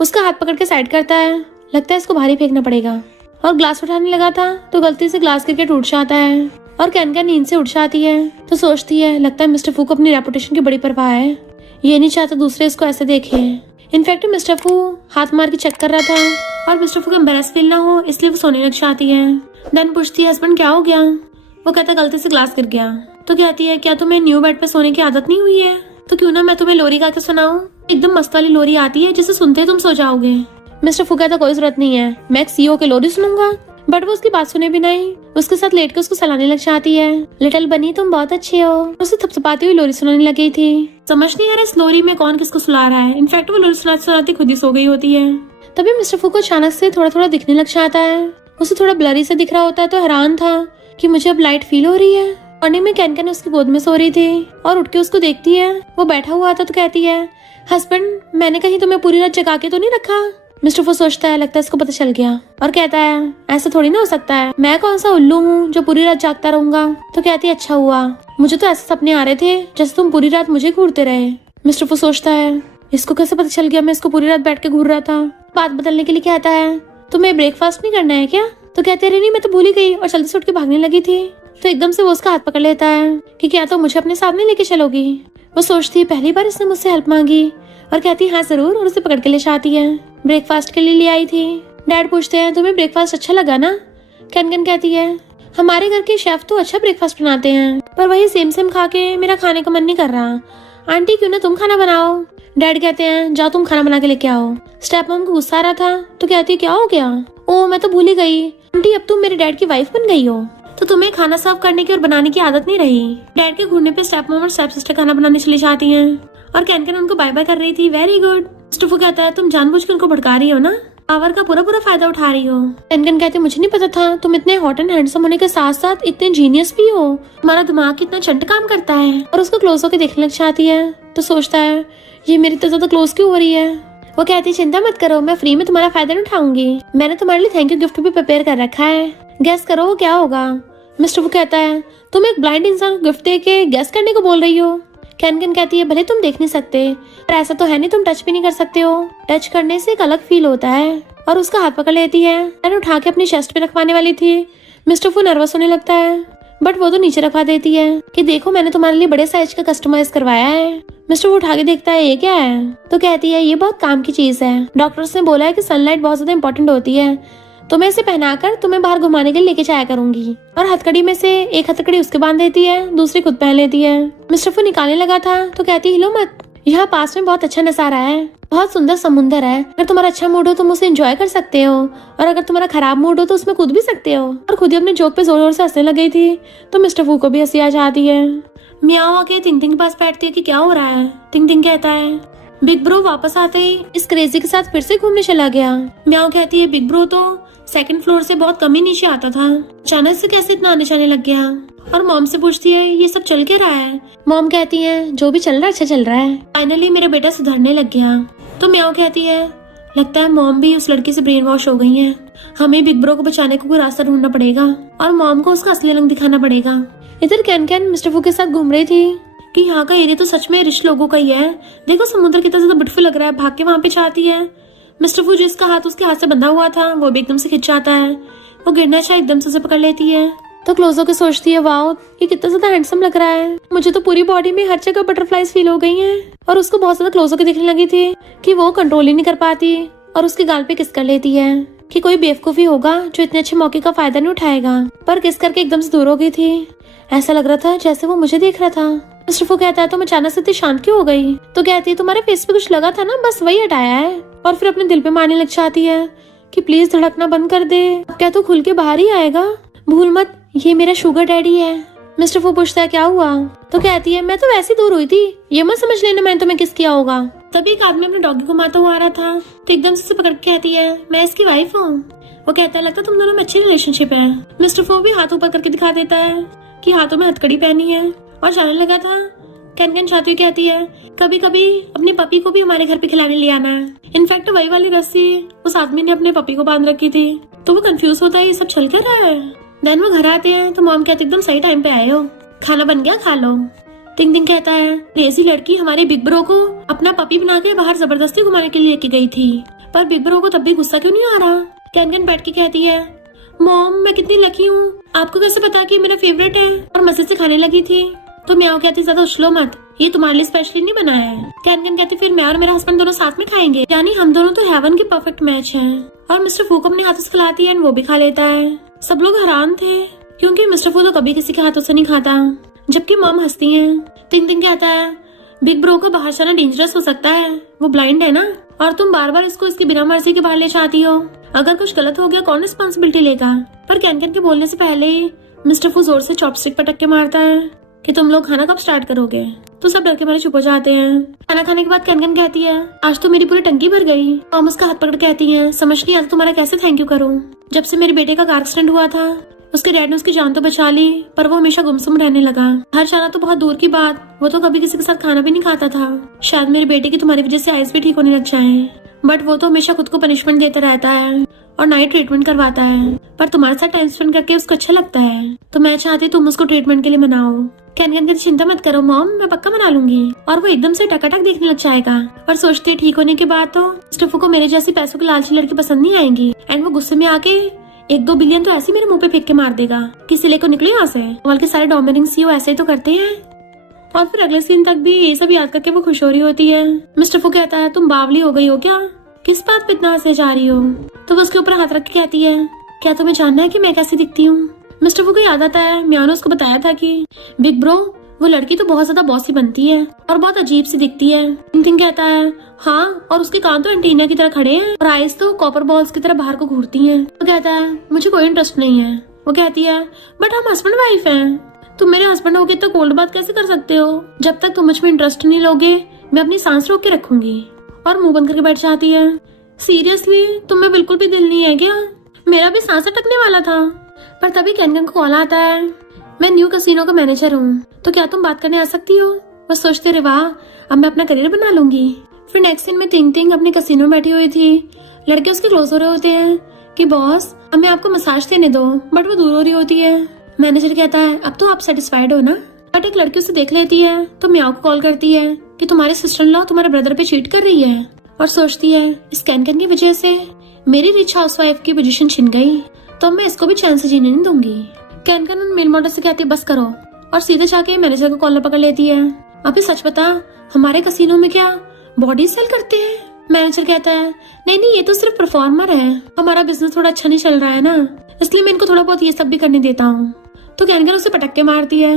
उसका हाथ पकड़ के साइड करता है, लगता है इसको भारी फेंकना पड़ेगा। और ग्लास उठाने लगा था तो गलती से ग्लास गिर के टूट जाता है और कैन नींद से उठ जाती है। तो सोचती है लगता है मिस्टर फू को अपनी रेपुटेशन की बड़ी परवाह है, ये नहीं चाहता दूसरे इसको ऐसे देखे। इनफैक्ट मिस्टर फू हाथ मार के चेक कर रहा था और मिस्टर फू को एम्बेरस फील ना हो इसलिए वो सोने लग जाती है। देन पूछती है हस्बैंड क्या हो गया? वो कहता गलती से ग्लास गिर गया। तो कहती है क्या तुम्हें न्यू बेड पे सोने की आदत नहीं हुई है? तो क्यों ना मैं तुम्हें लोरी गा के सुनाऊं, एकदम मस्त वाली लोरी आती है जिसे सुनते ही तुम सो जाओगे। मिस्टर फू कहता कोई जरूरत नहीं है, मैं एक सीईओ की लोरी सुनूंगा। बट वो उसकी बात सुने भी नहीं, उसके साथ लेट के उसको सलाने लग जाती है। लिटिल बनी तुम बहुत अच्छे हो, उसे थपथपाती हुई लोरी सुनाने लगी थी। समझ नहीं आ रहा इस लोरी में कौन किसको सुना रहा है। इनफैक्ट वो लोरी सुनाते सुनाते खुद ही सो गई होती है। तभी मिस्टर फू को अचानक से थोड़ा थोड़ा दिखने लग जाता है। उसे थोड़ा ब्लरी से दिख रहा होता है तो हैरान था कि मुझे अब लाइट फील हो रही है। मॉर्निंग में कैन उसकी गोद में सो रही थी और उठ के उसको देखती है, वो बैठा हुआ था तो कहती है हस्बैंड मैंने कहीं तुम्हें पूरी रात जगा के तो नहीं रखा? मिस्टर फू सोचता है लगता है इसको पता चल गया और कहता है ऐसा थोड़ी ना हो सकता है, मैं कौन सा उल्लू हूँ जो पूरी रात जागता रहूंगा। तो कहती है अच्छा हुआ, मुझे तो ऐसे सपने आ रहे थे जैसे तुम पूरी रात मुझे घूरते रहे। मिस्टर फू सोचता है इसको कैसे पता चल गया मैं इसको पूरी रात बैठ के घूर रहा था। बात बदलने के लिए कहता है तुम्हें ब्रेकफास्ट नहीं करना है क्या? तो कहते रही नहीं मैं तो भूल ही गई और जल्दी से उठ के भागने लगी थी। तो एकदम से वो उसका हाथ पकड़ लेता है कि क्या तो मुझे अपने साथ नहीं लेके चलोगी? वो सोचती है पहली बार इसने मुझसे हेल्प मांगी और कहती है हाँ जरूर, और उसे पकड़ के ले जाती है। ब्रेकफास्ट के लिए ले आई थी। डैड पूछते हैं तुम्हें ब्रेकफास्ट अच्छा लगा ना? कैन कहती है हमारे घर के शेफ तो अच्छा ब्रेकफास्ट बनाते हैं पर वही सेम खा के मेरा खाने का मन नहीं कर रहा। आंटी क्यों ना तुम खाना बनाओ? डैड कहते हैं जाओ तुम खाना बना के लेके आओ। स्टेप मॉम को गुस्सा आ रहा था तो कहती है क्या हो गया? ओ मैं तो भूल ही गई आंटी, अब तुम मेरे डैड की वाइफ बन गई हो तो तुम्हें खाना सर्व करने की और बनाने की आदत नहीं रही। डैड के घूरने पे स्टेप मॉम और स्टेप सिस्टर खाना बनाने चली जाती हैं और कैन उनको बाय बाय कर रही थी। Very good. मिस्टर फू कहता है तुम जानबूझ के उनको भड़का रही हो ना, पावर का पूरा फायदा उठा रही हो। कैन कहते मुझे नहीं पता था तुम इतने हॉट एंड हैंडसम होने के साथ साथ इतने जीनियस भी हो, तुम्हारा दिमाग कितना चंट काम करता है। और उसको क्लोज होकर देखने लग जाती है तो सोचता है ये मेरी तो ज्यादा क्लोज क्यों हो रही है। वो कहती है चिंता मत करो, मैं फ्री में तुम्हारा फायदा नहीं उठाऊंगी, मैंने तुम्हारे लिए थैंक यू गिफ्ट भी प्रिपेयर कर रखा है, गेस करो वो क्या होगा। मिस्टर वो कहता है तुम एक ब्लाइंड इंसान को गिफ्ट दे के गेस करने को बोल रही हो। कैन कहती है भले तुम देख नहीं सकते पर ऐसा तो है नहीं तुम टच भी नहीं कर सकते हो, टच करने से एक अलग फील होता है। और उसका हाथ पकड़ लेती है एंड उठा के अपनी चेस्ट पे रखवाने वाली थी। मिस्टर फू नर्वस होने लगता है बट वो तो नीचे रखवा देती है कि देखो मैंने तुम्हारे लिए बड़े साइज का कस्टमाइज करवाया है। मिस्टर वो उठा के देखता है ये क्या है? तो कहती है ये बहुत काम की चीज है, डॉक्टर्स ने बोला है कि सनलाइट बहुत ज्यादा इंपॉर्टेंट होती है, तो मैं इसे पहनाकर तुम्हें बाहर घुमाने के लिए लेके जाया करूंगी। और हथकड़ी में से एक हथकड़ी उसके बांध देती है, दूसरी खुद पहन लेती है। मिस्टर फू निकालने लगा था तो कहती हिलो मत, यहाँ पास में बहुत अच्छा नजारा है, बहुत सुंदर समुंदर है, अगर तुम्हारा अच्छा मूड हो तुम उसे एंजॉय कर सकते हो और अगर तुम्हारा खराब मूड हो तो उसमें कूद भी सकते हो। और खुद ही अपने जोक पे जोर जोर से हंसने लगी थी तो मिस्टर फू को भी हंसी आ जाती है। मियाओ आके तिंग के पास बैठती है कि क्या हो रहा है। तिंग कहता है बिग ब्रो वापस आते ही इस क्रेजी के साथ फिर से घूमने चला गया। म्याओ कहती है बिग ब्रो तो सेकंड फ्लोर से बहुत कम ही नीचे आता था, अचानक से कैसे इतना आने जाने लग गया। और मॉम से पूछती है ये सब चल क्या रहा है? मॉम कहती है जो भी चल रहा है अच्छा चल रहा है, फाइनली मेरा बेटा सुधरने लग गया। तो म्याओ कहती है लगता है मॉम भी उस लड़की से ब्रेन वॉश हो गई है, हमें बिग ब्रो को बचाने को कोई रास्ता ढूंढना पड़ेगा और मॉम को उसका असली रंग दिखाना पड़ेगा। इधर कैन मिस्टर फू के साथ घूम रही थी कि यहाँ का एरिया तो सच में रिच लोगों का ही है, देखो समुद्र कितना ज्यादा ब्यूटीफुल लग रहा है, भाग के वहाँ पे चाहती है। मिस्टर फू जिसका हाथ उसके हाथ से बंधा हुआ था वो भी एकदम से खिंच जाता है, वो गिरना चाहे एकदम से उसे पकड़ लेती है। तो क्लोज होकर सोचती है वाओ ये कितना ज्यादा हैंडसम लग रहा है, मुझे तो पूरी बॉडी में हर जगह बटरफ्लाईज फील हो गई हैं। और उसको बहुत ज्यादा क्लोज होकर दिखने लगी थी कि वो कंट्रोल ही नहीं कर पाती और उसके गाल पे किस कर लेती है कि कोई बेवकूफी होगा जो इतने अच्छे मौके का फायदा नहीं उठाएगा, पर किस करके एकदम से दूर हो गई थी। ऐसा लग रहा था जैसे वो मुझे देख रहा था। मिस्टर फू कहता है तुम अचानक से इतनी शांत क्यों हो गई? तो कहती है तुम्हारे फेस पे कुछ लगा था ना, बस वही हटाया है। और फिर अपने दिल पे मारने लग जाती है कि प्लीज धड़कना बंद कर दे, क्या तू खुल के बाहर ही आएगा, भूल मत ये मेरा शुगर डैडी है। मिस्टर फू पूछता है क्या हुआ? तो कहती है मैं तो वैसे दूर हुई थी, ये मत समझ लेना मैंने तुम्हें किस किया होगा। तभी एक आदमी अपने डॉगी को मारता हुआ आ रहा था, तो एकदम से पकड़ के कहती है, मैं इसकी वाइफ हूँ। वो कहता है, लगता तुम दोनों में अच्छी रिलेशनशिप है। मिस्टर फो भी हाथ ऊपर करके दिखा देता है कि हाथों में हथकड़ी पहनी है और जाने लगा था। कैन चाहती हुई कहती है, कभी कभी अपने पपी को भी हमारे घर पे खिलाने ले आना है। इनफैक्ट वही वाली रस्सी उस आदमी ने अपने पपी को बांध रखी थी। तो वो कंफ्यूज होता है, ये सब चल कर रहा है। देन वो घर आते हैं तो मॉम कहती एकदम सही टाइम पे आए हो, खाना बन गया, खा लो। टिंग टिंग कहता है, ऐसी लड़की हमारे बिग ब्रो को अपना पपी बना के बाहर जबरदस्ती घुमाने के लिए लेके गई थी, पर बिग ब्रो को तब भी गुस्सा क्यों नहीं आ रहा। कैन बैठ के कहती है, मॉम मैं कितनी लकी हूँ, आपको कैसे पता कि मेरा फेवरेट है, और मजे से खाने लगी थी। तो म्याओ कहती, ज्यादा उछलो मत, ये तुम्हारे लिए स्पेशली नहीं बनाया है। कैन कहती, फिर मैं और मेरा हस्बैंड दोनों साथ में खाएंगे, यानी हम दोनों तो हेवन के परफेक्ट मैच हैं। और मिस्टर फू को अपने हाथों से खिलाती है, वो भी खा लेता है। सब लोग हैरान थे क्योंकि मिस्टर फू तो कभी किसी के हाथों से नहीं खाता, जबकि मॉम हंसती है। टिंग टिंग कहता है, बिग ब्रो को बाहर जाना डेंजरस हो सकता है, वो ब्लाइंड है ना, और तुम बार बार इसको इसकी बिना मर्जी के बाहर ले जाती हो। अगर कुछ गलत हो गया कौन रिस्पॉन्सिबिलिटी लेगा। पर कैन के बोलने से पहले ही मिस्टर फू जोर से चॉपस्टिक पटक के मारता है कि तुम लोग खाना कब स्टार्ट करोगे। तो सब डर के मारे चुप हो जाते हैं। खाना खाने के बाद कैन कहती है, आज तो मेरी पूरी टंकी भर गई। मॉम उसका हाथ पकड़ कहती है, समझ नहीं आता तुम्हारा कैसे थैंक यू करूं। जब से मेरे बेटे का कार एक्सीडेंट हुआ था उसके डैड ने उसकी जान तो बचा ली, पर वो हमेशा गुमसुम रहने लगा। घर जाना तो बहुत दूर की बात, वो तो कभी किसी के साथ खाना भी नहीं खाता था। शायद मेरे बेटे की तुम्हारी वजह से आइज भी ठीक होने लग जाए, बट वो तो हमेशा खुद को पनिशमेंट देता रहता है और नाइट ट्रीटमेंट करवाता है, पर तुम्हारे साथ टाइम स्पेंड करके उसको अच्छा लगता है, तो मैं चाहती तुम उसको ट्रीटमेंट के लिए मनाओ। कैन चिंता मत करो मॉम, मैं पक्का मना लूंगी। और वो एकदम से टकाटक देखने लग जाएगा और सोचते ठीक होने के बाद तो स्टेफू को मेरे जैसी पैसों की लालची लड़की पसंद नहीं आएंगी, एंड वो गुस्से में आके 1-2 बिलियन तो ऐसे मेरे मुंह पे फेंक के मार देगा कि सिले को निकले यहाँ से। वर्ल्ड के सारे डोमिनिंग सीईओ ऐसे ही तो करते हैं। और फिर अगले सीन तक भी ये सब याद करके वो खुश हो रही होती है। मिस्टर फू कहता है, तुम बावली हो गई हो क्या, किस बात पे इतना हंसे जा रही हो। तो वो उसके ऊपर हाथ रख के कहती है, क्या तुम्हें जानना है कि मैं कैसी दिखती हूँ। मिस्टर फू को याद आता है म्याओ ने उसको बताया था कि बिग ब्रो वो लड़की तो बहुत ज्यादा बॉसी बनती है और बहुत अजीब सी दिखती है। टिंग कहता है, हाँ, और उसके कान तो एंटीना की तरह खड़े हैं और आइज तो कॉपर बॉल्स की तरह बाहर को घूरती हैं। वो कहता है, मुझे कोई इंटरेस्ट नहीं है। वो कहती है, बट हम हस्बैंड वाइफ हैं, तुम मेरे हस्बैंड होगे तो कोल्ड बात कैसे कर सकते हो। जब तक तुम मुझ में इंटरेस्ट नहीं लोगे मैं अपनी सांस रोक के रखूंगी। और मुंह बंद करके बैठ जाती है। सीरियसली तुम्हें बिल्कुल भी दिल नहीं है क्या। मेरा भी सांस अटकने वाला था। पर तभी कैन को कॉल आता है, मैं न्यू कसिनो का मैनेजर हूँ, तो क्या तुम बात करने आ सकती हो। बस सोचते रहे, वाह अब मैं अपना करियर बना लूंगी। फिर नेक्स्ट सीन में टिंग टिंग अपने कसिनो में बैठी हुई थी। लड़के उसके क्लोज हो रहे होते हैं कि बॉस हमें आपको मसाज देने दो, बट वो दूर हो रही होती है। मैनेजर कहता है, अब तो आप सेटिस्फाइड हो ना। बट एक लड़की उसे देख लेती है तो म्याओ को कॉल करती है कि तुम्हारे सिस्टर इन लॉ तुम्हारे ब्रदर पे चीट कर रही है, और सोचती है इस कैन की वजह से मेरी रिच हाउसवाइफ की पोजीशन छिन गई, तो मैं इसको भी चैन से जीने नहीं दूंगी। कैन उन मेल मॉडल से कहती है, बस करो, और सीधे जाके मैनेजर को कॉलर पकड़ लेती है। अभी सच बता, हमारे कसिनो में क्या बॉडी सेल करते हैं। मैनेजर कहता है, नहीं नहीं, ये तो सिर्फ परफॉर्मर है, हमारा बिजनेस थोड़ा अच्छा नहीं चल रहा है ना, इसलिए मैं इनको थोड़ा बहुत ये सब भी करने देता हूँ। तो कैन उसे पटक के मारती है,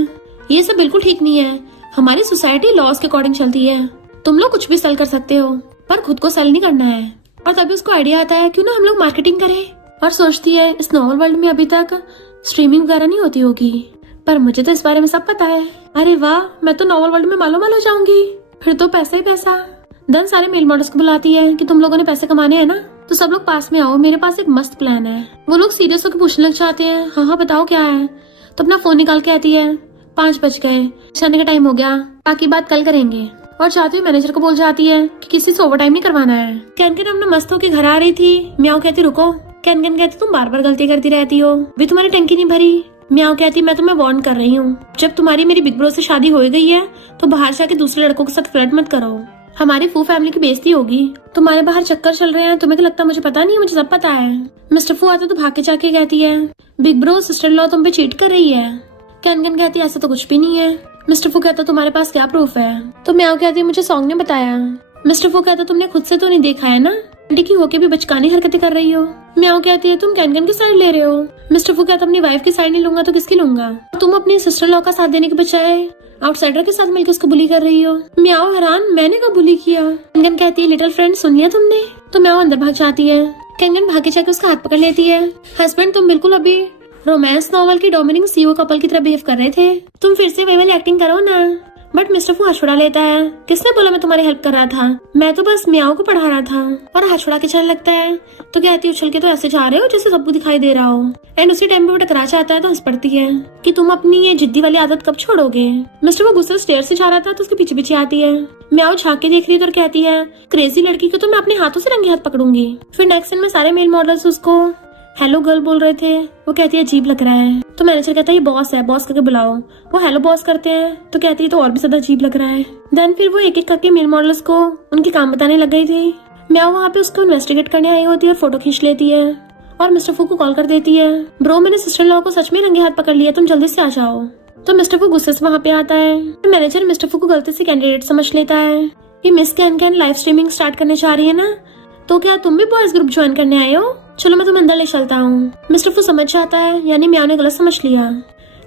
ये सब बिल्कुल ठीक नहीं है, हमारी सोसाइटी लॉज के अकॉर्डिंग चलती है, तुम लोग कुछ भी सेल कर सकते हो पर खुद को सेल नहीं करना है। और तभी उसको आइडिया आता है, क्यों ना हम लोग मार्केटिंग करें। और सोचती है, इस नॉर्मल वर्ल्ड में अभी तक स्ट्रीमिंग वगैरह नहीं होती होगी, पर मुझे तो इस बारे में सब पता है। अरे वाह, मैं तो नॉर्मल वर्ल्ड में मालो मालो जाऊंगी, फिर तो पैसा ही पैसा। देन सारे मेल मॉडल्स को बुलाती है कि तुम लोगों ने पैसे कमाने हैं ना, तो सब लोग पास में आओ, मेरे पास एक मस्त प्लान है। वो लोग सीरियस होकर पूछने लग जाते हैं, हाँ हाँ बताओ क्या है। तो अपना फोन निकाल के आती है, 5 बज गए, जाने का टाइम हो गया, बाकी बात कल करेंगे। और जाते हुए मैनेजर को बोल जाती है कि किसी से ओवर टाइम नहीं करवाना है। कैन अपना मस्त होकर घर आ रही थी। म्याओ कहती, रुको। कैन कहती, तुम बार बार गलती करती रहती हो, भी तुम्हारी टंकी नहीं भरी। म्याओ कहती, मैं तुम्हें वार्न कर रही हूँ, जब तुम्हारी मेरी बिग ब्रो से शादी हो गई है तो बाहर जाके दूसरे लड़कों के साथ फ्लर्ट मत करो, हमारी फू फैमिली की बेइज्जती होगी। तुम्हारे बाहर चक्कर चल रहे हैं, तुम्हें क्या लगता है मुझे पता नहीं है, मुझे सब पता है। मिस्टर फू आते तो भाग के जाके कहती है, बिग ब्रो सिस्टर लॉ तुम पे चीट कर रही है। कैन कहती है, ऐसा तो कुछ भी नहीं है। मिस्टर फू कहता, तुम्हारे पास क्या प्रूफ है। तो म्याओ कहती है, मुझे सॉन्ग ने बताया। मिस्टर फू कहता, तुमने खुद से तो नहीं देखा है ना, आंटी की होके भी बचकानी हरकतें कर रही हो। म्याओ कहती है, तुम कैन की साइड ले रहे हो। मिस्टर फू कहता, अपनी वाइफ की साइड नहीं लूंगा तो किसकी लूंगा। तुम अपनी सिस्टर लॉ का साथ देने के बजाय आउटसाइडर के साथ मिलकर उसको बुली कर रही हो। म्याओ हैरान, मैंने कब बुली किया। कैन कहती है, लिटिल फ्रेंड सुन लिया तुमने। तो म्याओ अंदर भाग जाती है। कैन भागे जाकर उसका हाथ पकड़ लेती है। हस्बैंड, तुम बिल्कुल अभी रोमांस नॉवल की डोमिनिक सीईओ कपल की तरह बिहेव कर रहे थे, तुम फिर से वही वाली एक्टिंग करो ना। बट मिस्टर फू हाथ छुड़ा लेता है। किसने बोला मैं तुम्हारी हेल्प कर रहा था, मैं तो बस म्याओ को पढ़ा रहा था। और हाथ छुड़ा के चलने लगता है। तो कहती उछल के तो ऐसे जा रहे हो जैसे सबको दिखाई दे रहा हो। एंड उसी टाइम पे वो टकरा जाता है तो हंस पड़ती है कि तुम अपनी ये जिद्दी वाली आदत कब छोड़ोगे। मिस्टर फू गुस्से स्टेयर से जा रहा था तो उसके पीछे पीछे आती है। म्याओ झांक के देख रही है तो कहती है क्रेजी लड़की को तो मैं अपने हाथों से रंगे हाथ पकड़ूंगी। फिर नेक्स्ट सीन में सारे मेल मॉडल्स उसको हेलो गर्ल बोल रहे थे। वो कहती है अजीब लग रहा है। तो मैनेजर कहता है ये बॉस है, बॉस करके बुलाओ। वो हेलो बॉस करते हैं तो कहती है तो और भी ज्यादा अजीब लग रहा है। देन फिर वो एक एक करके मेल मॉडल्स को उनके काम बताने लग गई थी। म्याओ वहाँ पे उसको इन्वेस्टिगेट करने आई होती है और फोटो खींच लेती है और मिस्टर फू को कॉल कर देती है। ब्रो मैंने सिस्टर इन लॉ को सच में रंगे हाथ पकड़ लिया, तुम जल्दी से आ जाओ। तो मिस्टर फू गुस्से से वहाँ पे आता है। मैनेजर मिस्टर फू को गलती से कैंडिडेट समझ लेता है कि miss can live streaming start करने जा रही है ना, तो क्या तुम भी बॉयज ग्रुप ज्वाइन करने आए हो? चलो मैं तुम्हें अंदर ले चलता हूँ। मिस्टर फू समझ जाता है, यानी म्याओ ने गलत समझ लिया।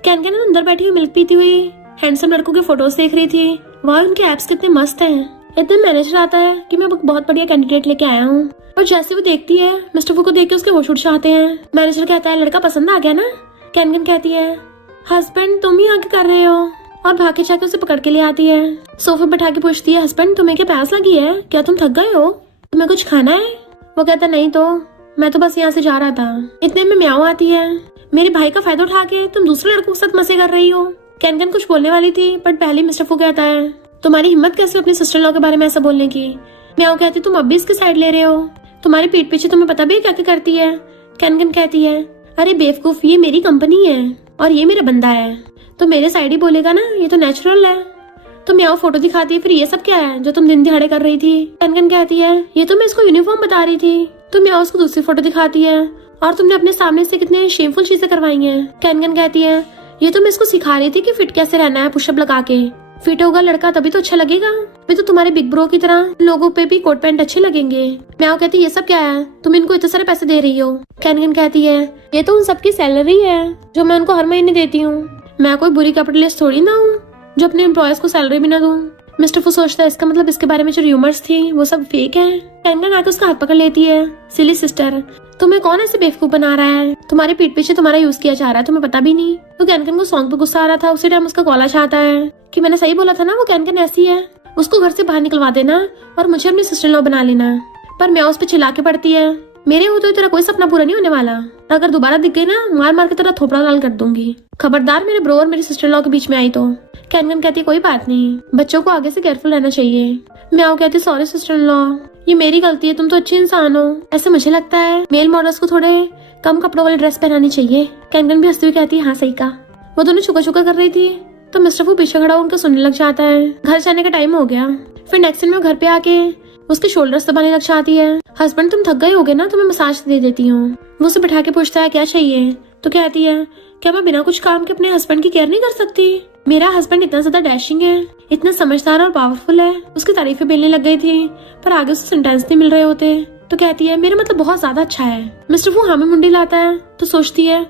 कैन अंदर बैठी हुई मिल्क पीती हुई हैंडसम लड़कों के फोटोज देख रही थी। वाह उनके एप्स कितने मस्त हैं। इतने मैनेजर आता है कि मैं बहुत बढ़िया कैंडिडेट लेके आया हूँ। और जैसे वो देखती है मिस्टर फू को देख के उसके होश उड़ जाते हैं। मैनेजर कहता है लड़का पसंद आ गया ना? कैन कहती है हस्बैंड तुम ही आगे कर रहे हो, और भाग के जाके उसे पकड़ के ले आती है। सोफे बैठा के पूछती है हस्बैंड तुम्हें क्या प्यास लगी है, क्या तुम थक गए हो, तुम्हें कुछ खाना है? वो कहता नहीं तो मैं तो बस यहाँ से जा रहा था। इतने में म्याओ आती है। मेरे भाई का फायदा उठा के तुम दूसरे लड़कों के साथ मजे कर रही हो। कैन कुछ बोलने वाली थी बट पहले मिस्टर फू कहता है तुम्हारी हिम्मत कैसे अपनी सिस्टर लॉ के बारे में ऐसा बोलने की। म्याओ कहती तुम अब भी इसकी साइड ले रहे हो, तुम्हारी पीठ पीछे तुम्हें पता भी है क्या क्या करती है। कैन कहती है अरे बेवकूफ ये मेरी कंपनी है और ये मेरा बंदा है, तो मेरे साइड ही बोलेगा ना, ये तो नेचुरल है। तो म्याओ फोटो दिखाती है फिर ये सब क्या है जो तुम दिन दिहाड़े कर रही थी। कैन कहती है ये तो मैं इसको यूनिफॉर्म बता रही थी। तो म्याओ उसको दूसरी फोटो दिखाती है और तुमने अपने सामने से कितने शेमफुल चीजें करवाई हैं। कैन कहती है ये तो मैं इसको सिखा रही थी कि फिट कैसे रहना है, पुशअप लगा के। फिट होगा लड़का तभी तो अच्छा लगेगा, भी तो तुम्हारे बिग ब्रो की तरह लोगों पे भी कोट पैंट अच्छे लगेंगे। म्याओ कहती है ये सब क्या है, तुम इनको इतने सारे पैसे दे रही हो। कैन कहती है ये तो उन सबकी सैलरी है जो मैं उनको हर महीने देती हूँ, मैं कोई बुरी कैपिटलिस्ट थोड़ी ना हूँ जो अपने एम्प्लॉयज को सैलरी भी ना दूं। मिस्टर फू सोचता है इसका मतलब इसके बारे में जो र्यूमर्स थी वो सब फेक है। कैन आके उसका हाथ पकड़ लेती है। सिली सिस्टर तुम्हें कौन ऐसे बेवकूफ बना रहा है, तुम्हारे पीठ पीछे तुम्हारा यूज किया जा रहा है, तुम्हें पता भी नहीं। तो कैन को सॉन्ग पे गुस्सा आ रहा था, उसी टाइम उसका कॉल आता है कि मैंने सही बोला था ना वो कैन ऐसी है, उसको घर से बाहर निकलवा देना और मुझे अपनी सिस्टर लॉ बना लेना। पर मैं उस पर चिल्ला के पड़ती है मेरे हो तो तेरा कोई सपना पूरा नहीं होने वाला, अगर दोबारा दिख गई ना मार मार के तेरा थोपड़ा लाल कर दूंगी, खबरदार मेरे ब्रो और मेरी सिस्टर लॉ के बीच में आई तो। कैन कहती है कोई बात नहीं, बच्चों को आगे से केयरफुल रहना चाहिए। म्याओ कहती है सॉरी सिस्टर लॉ, ये मेरी गलती है, तुम तो अच्छी इंसान हो। ऐसे मुझे लगता है मेल मॉडल्स को थोड़े कम कपड़ों वाली ड्रेस पहनानी चाहिए। कैन भी हंसती हुई कहती है हाँ सही कहा। वो दोनों छुका छुका कर रही थी तो मिस्टर फू पीछे खड़ा उनका सुनने लग जाता है। घर जाने का टाइम हो गया। फिर नेक्स्ट दिन में घर पे आके उसके शोल्डर्स दबाने लग जाती है। हस्बैंड तुम थक गए होगे ना, तुम्हें मसाज दे देती हूँ। वो उसे बिठा के पूछता है क्या चाहिए। तो कहती है क्या मैं बिना कुछ काम के अपने हस्बैंड की केयर नहीं कर सकती? मेरा हस्बैंड इतना ज्यादा डैशिंग है, इतना समझदार और पावरफुल है। उसकी तारीफें बेलने लग गई थी पर आगे उसे सेंटेंस नहीं मिल रहे होते। तो कहती है मेरा मतलब बहुत ज्यादा अच्छा है। मिस्टर फू हाँ में मुंडी लाता है तो सोचती है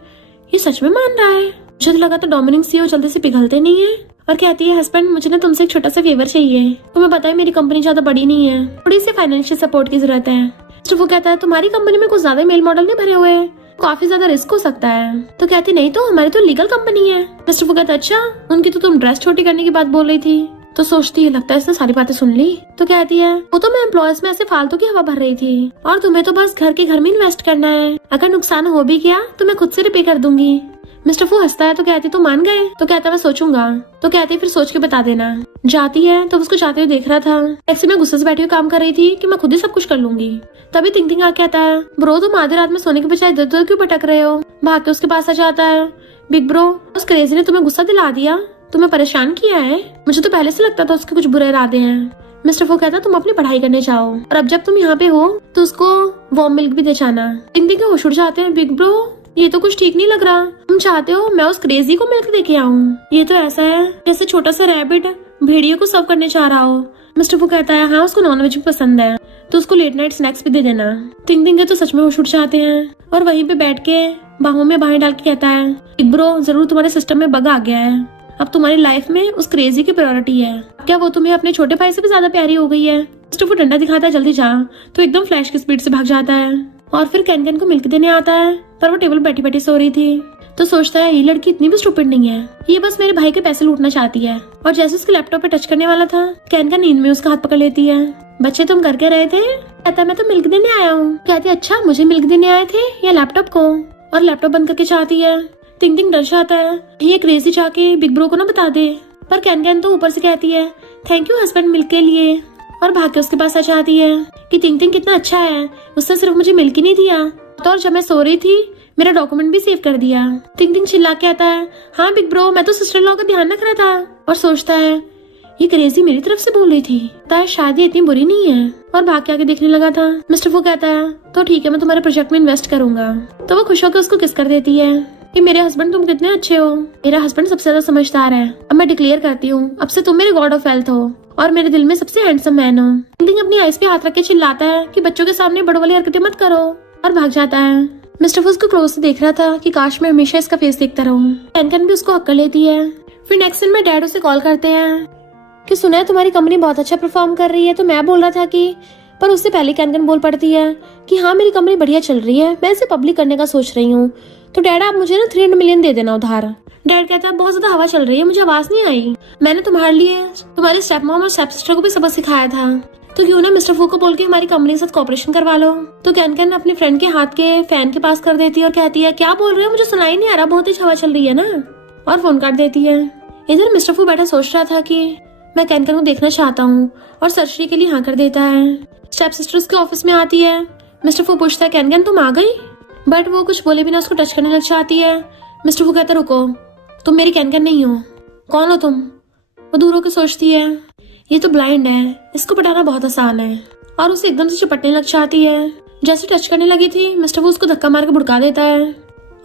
ये सच में मान रहा है, मुझे तो लगा तो डोमिनिक सीईओ जल्दी से पिघलते नहीं है। और कहती है हस्बैंड मुझे ना तुमसे एक छोटा सा फेवर चाहिए, तुम्हें पता है मेरी कंपनी ज्यादा बड़ी नहीं है, थोड़ी सी फाइनेंशियल सपोर्ट की जरूरत है। मिस्टर फू कहता है तुम्हारी कंपनी में कुछ ज्यादा मेल मॉडल नहीं भरे हुए, काफी ज्यादा रिस्क हो सकता है। तो कहती नहीं तो हमारी तो लीगल कंपनी है। मिस्टर फू कहता अच्छा उनकी तो तुम ड्रेस छोटी करने की बात बोल रही थी। तो सोचती है लगता है इसने सारी बातें सुन ली। तो कहती है वो तो मैं एम्प्लॉयज में ऐसे फालतू की हवा भर रही थी और तुम्हें तो बस घर के घर में इन्वेस्ट करना है, अगर नुकसान हो भी गया तो मैं खुद से रिपे कर दूंगी। मिस्टर फू हंसता है तो कहती तो मान गए। तो कहता मैं सोचूंगा। तो कहती फिर सोच के बता देना। जाती है तो उसको जाते हुए देख रहा था। टैक्सी में गुस्से से बैठी हुई काम कर रही थी कि मैं खुद ही सब कुछ कर लूंगी। तभी थिंकिंग आके आता है ब्रो तुम आधी रात में सोने के बजाय इधर उधर क्यों भटक रहे हो। भाग के उसके पास आ जाता है। बिग ब्रो उस क्रेजी ने तुम्हें गुस्सा दिला दिया, तुम्हें परेशान किया है, मुझे तो पहले से लगता था उसके कुछ बुरे इरादे हैं। मिस्टर फू कहता तुम अपनी पढ़ाई करने जाओ और अब जब तुम यहाँ पे हो तो उसको वार्म मिल्क भी दे जाना। थिंकिंग के होश उड़ जाते हैं। बिग ब्रो ये तो कुछ ठीक नहीं लग रहा, तुम चाहते हो मैं उस क्रेजी को मिल्क देके आऊँ? ये तो ऐसा है जैसे छोटा सा रैबिट भेड़िए को सर्व करने चाह रहा हो। मिस्टर फू कहता है हाँ उसको नॉनवेज भी पसंद है तो उसको लेट नाइट स्नैक्स भी दे देना। थिंकिंग के तो सच में होश उड़ जाते हैं और वहीं पे बैठ के बाहों में बाहें डाल के कहता है बिग ब्रो जरूर तुम्हारे सिस्टम में बग आ गया है, अब तुम्हारी लाइफ में उस क्रेजी की प्रायोरिटी है, क्या वो तुम्हें अपने छोटे भाई से भी ज्यादा प्यारी हो गई है? मिस्टर फू डंडा दिखाता है जल्दी जा, तो एकदम फ्लैश की स्पीड से भाग जाता है और फिर कैन को मिल्क देने आता है पर वो टेबल बैठी बैठी सो रही थी। तो सोचता है ये लड़की इतनी भी स्टूपिड नहीं है, ये बस मेरे भाई के पैसे लूटना चाहती है। और जैसे उसके लैपटॉप पे टच करने वाला था, कैन नींद में उसका हाथ पकड़ लेती है। बच्चे तुम करके रहे थे? कहता मैं तो मिल्क देने आया हूँ। कहती अच्छा मुझे मिल्क देने आए थे या लैपटॉप को? और लैपटॉप बंद करके चाहती है। तिंग तिंग डर जाता है, ये क्रेजी जाके बिग ब्रो को ना बता दे। पर कैन तो ऊपर से कहती है थैंक यू हस्बैंड मिल्क के लिए, और भाग के उसके पास आ जाती है कि तिंग तिंग कितना अच्छा है, उसने सिर्फ मुझे मिल्क ही नहीं दिया, तो और जब मैं सो रही थी मेरा डॉक्यूमेंट भी सेव कर दिया। तिंग तिंग चिल्ला के आता है हाँ बिग ब्रो, मैं तो सिस्टर लॉ का ध्यान रख रहा था। और सोचता है ये क्रेजी मेरी तरफ से बोल रही थी, तो शादी इतनी बुरी नहीं है। और भाग के आगे देखने लगा था। मिस्टर फू कहता है तो ठीक है मैं तुम्हारे प्रोजेक्ट में इन्वेस्ट करूंगा। तो वो खुश होकर उसको किस कर देती है कि मेरे हस्बैंड तुम कितने अच्छे हो, मेरा हस्बैंड सबसे ज्यादा समझदार है। अब मैं डिक्लेयर करती हूँ अब से तुम मेरे गॉड ऑफ वेल्थ हो और मेरे दिल में सबसे हैंडसम मैन हो। टिंग अपनी आइस पे हाथ रख के चिल्लाता है कि बच्चों के सामने बड़ों वाली हरकतें मत करो, और भाग जाता है। मिस्टर फूस को क्लोज से देख रहा था कि काश मैं हमेशा इसका फेस देखता रहूं। कैन भी उसको हक कर लेती है। फिर नेक्स्ट दिन में डैड उसे कॉल करते हैं कि सुना है तुम्हारी कंपनी बहुत अच्छा परफॉर्म कर रही है। तो मैं बोल रहा था कि पर उससे पहले कैन बोल पड़ती है कि हाँ मेरी कंपनी बढ़िया चल रही है, मैं इसे पब्लिक करने का सोच रही हूँ, तो डैड आप मुझे ना 300 मिलियन दे देना उधार। डैड कहता है बहुत ज्यादा हवा चल रही है, मुझे आवाज नहीं आई, मैंने तुम्हारे लिए तुम्हारे स्टेप मॉम और स्टेप सिस्टर को भी सबक सिखाया था, तो क्यों ना मिस्टर फू को बोल के हमारी कंपनी के साथ कॉपरेशन करवा लो। तो कैन अपने फ्रेंड के हाथ के फैन के पास कर देती है और कहती है क्या बोल रहे हो, मुझे सुनाई नहीं आ रहा, बहुत तेज हवा चल रही है ना, और फोन काट देती है। इधर मिस्टर फू बैठा सोच रहा था कि मैं कैन को देखना चाहता हूँ, और सर्जरी के लिए हाँ कर देता है। स्टेप सिस्टर उसके ऑफिस में आती है। मिस्टर फू पूछता है कैन तुम आ गई, बट वो कुछ बोले बिना उसको टच करने लग जाती है। मिस्टर फू कहता रुको, तुम मेरी कैन नहीं हो, कौन हो तुम? वो दूर होकर सोचती है ये तो ब्लाइंड है, इसको पटाना बहुत आसान है, और उसे एकदम से चिपटने लग जाती है। जैसे टच करने लगी थी मिस्टर फू उसको धक्का मार के भुड़का देता है,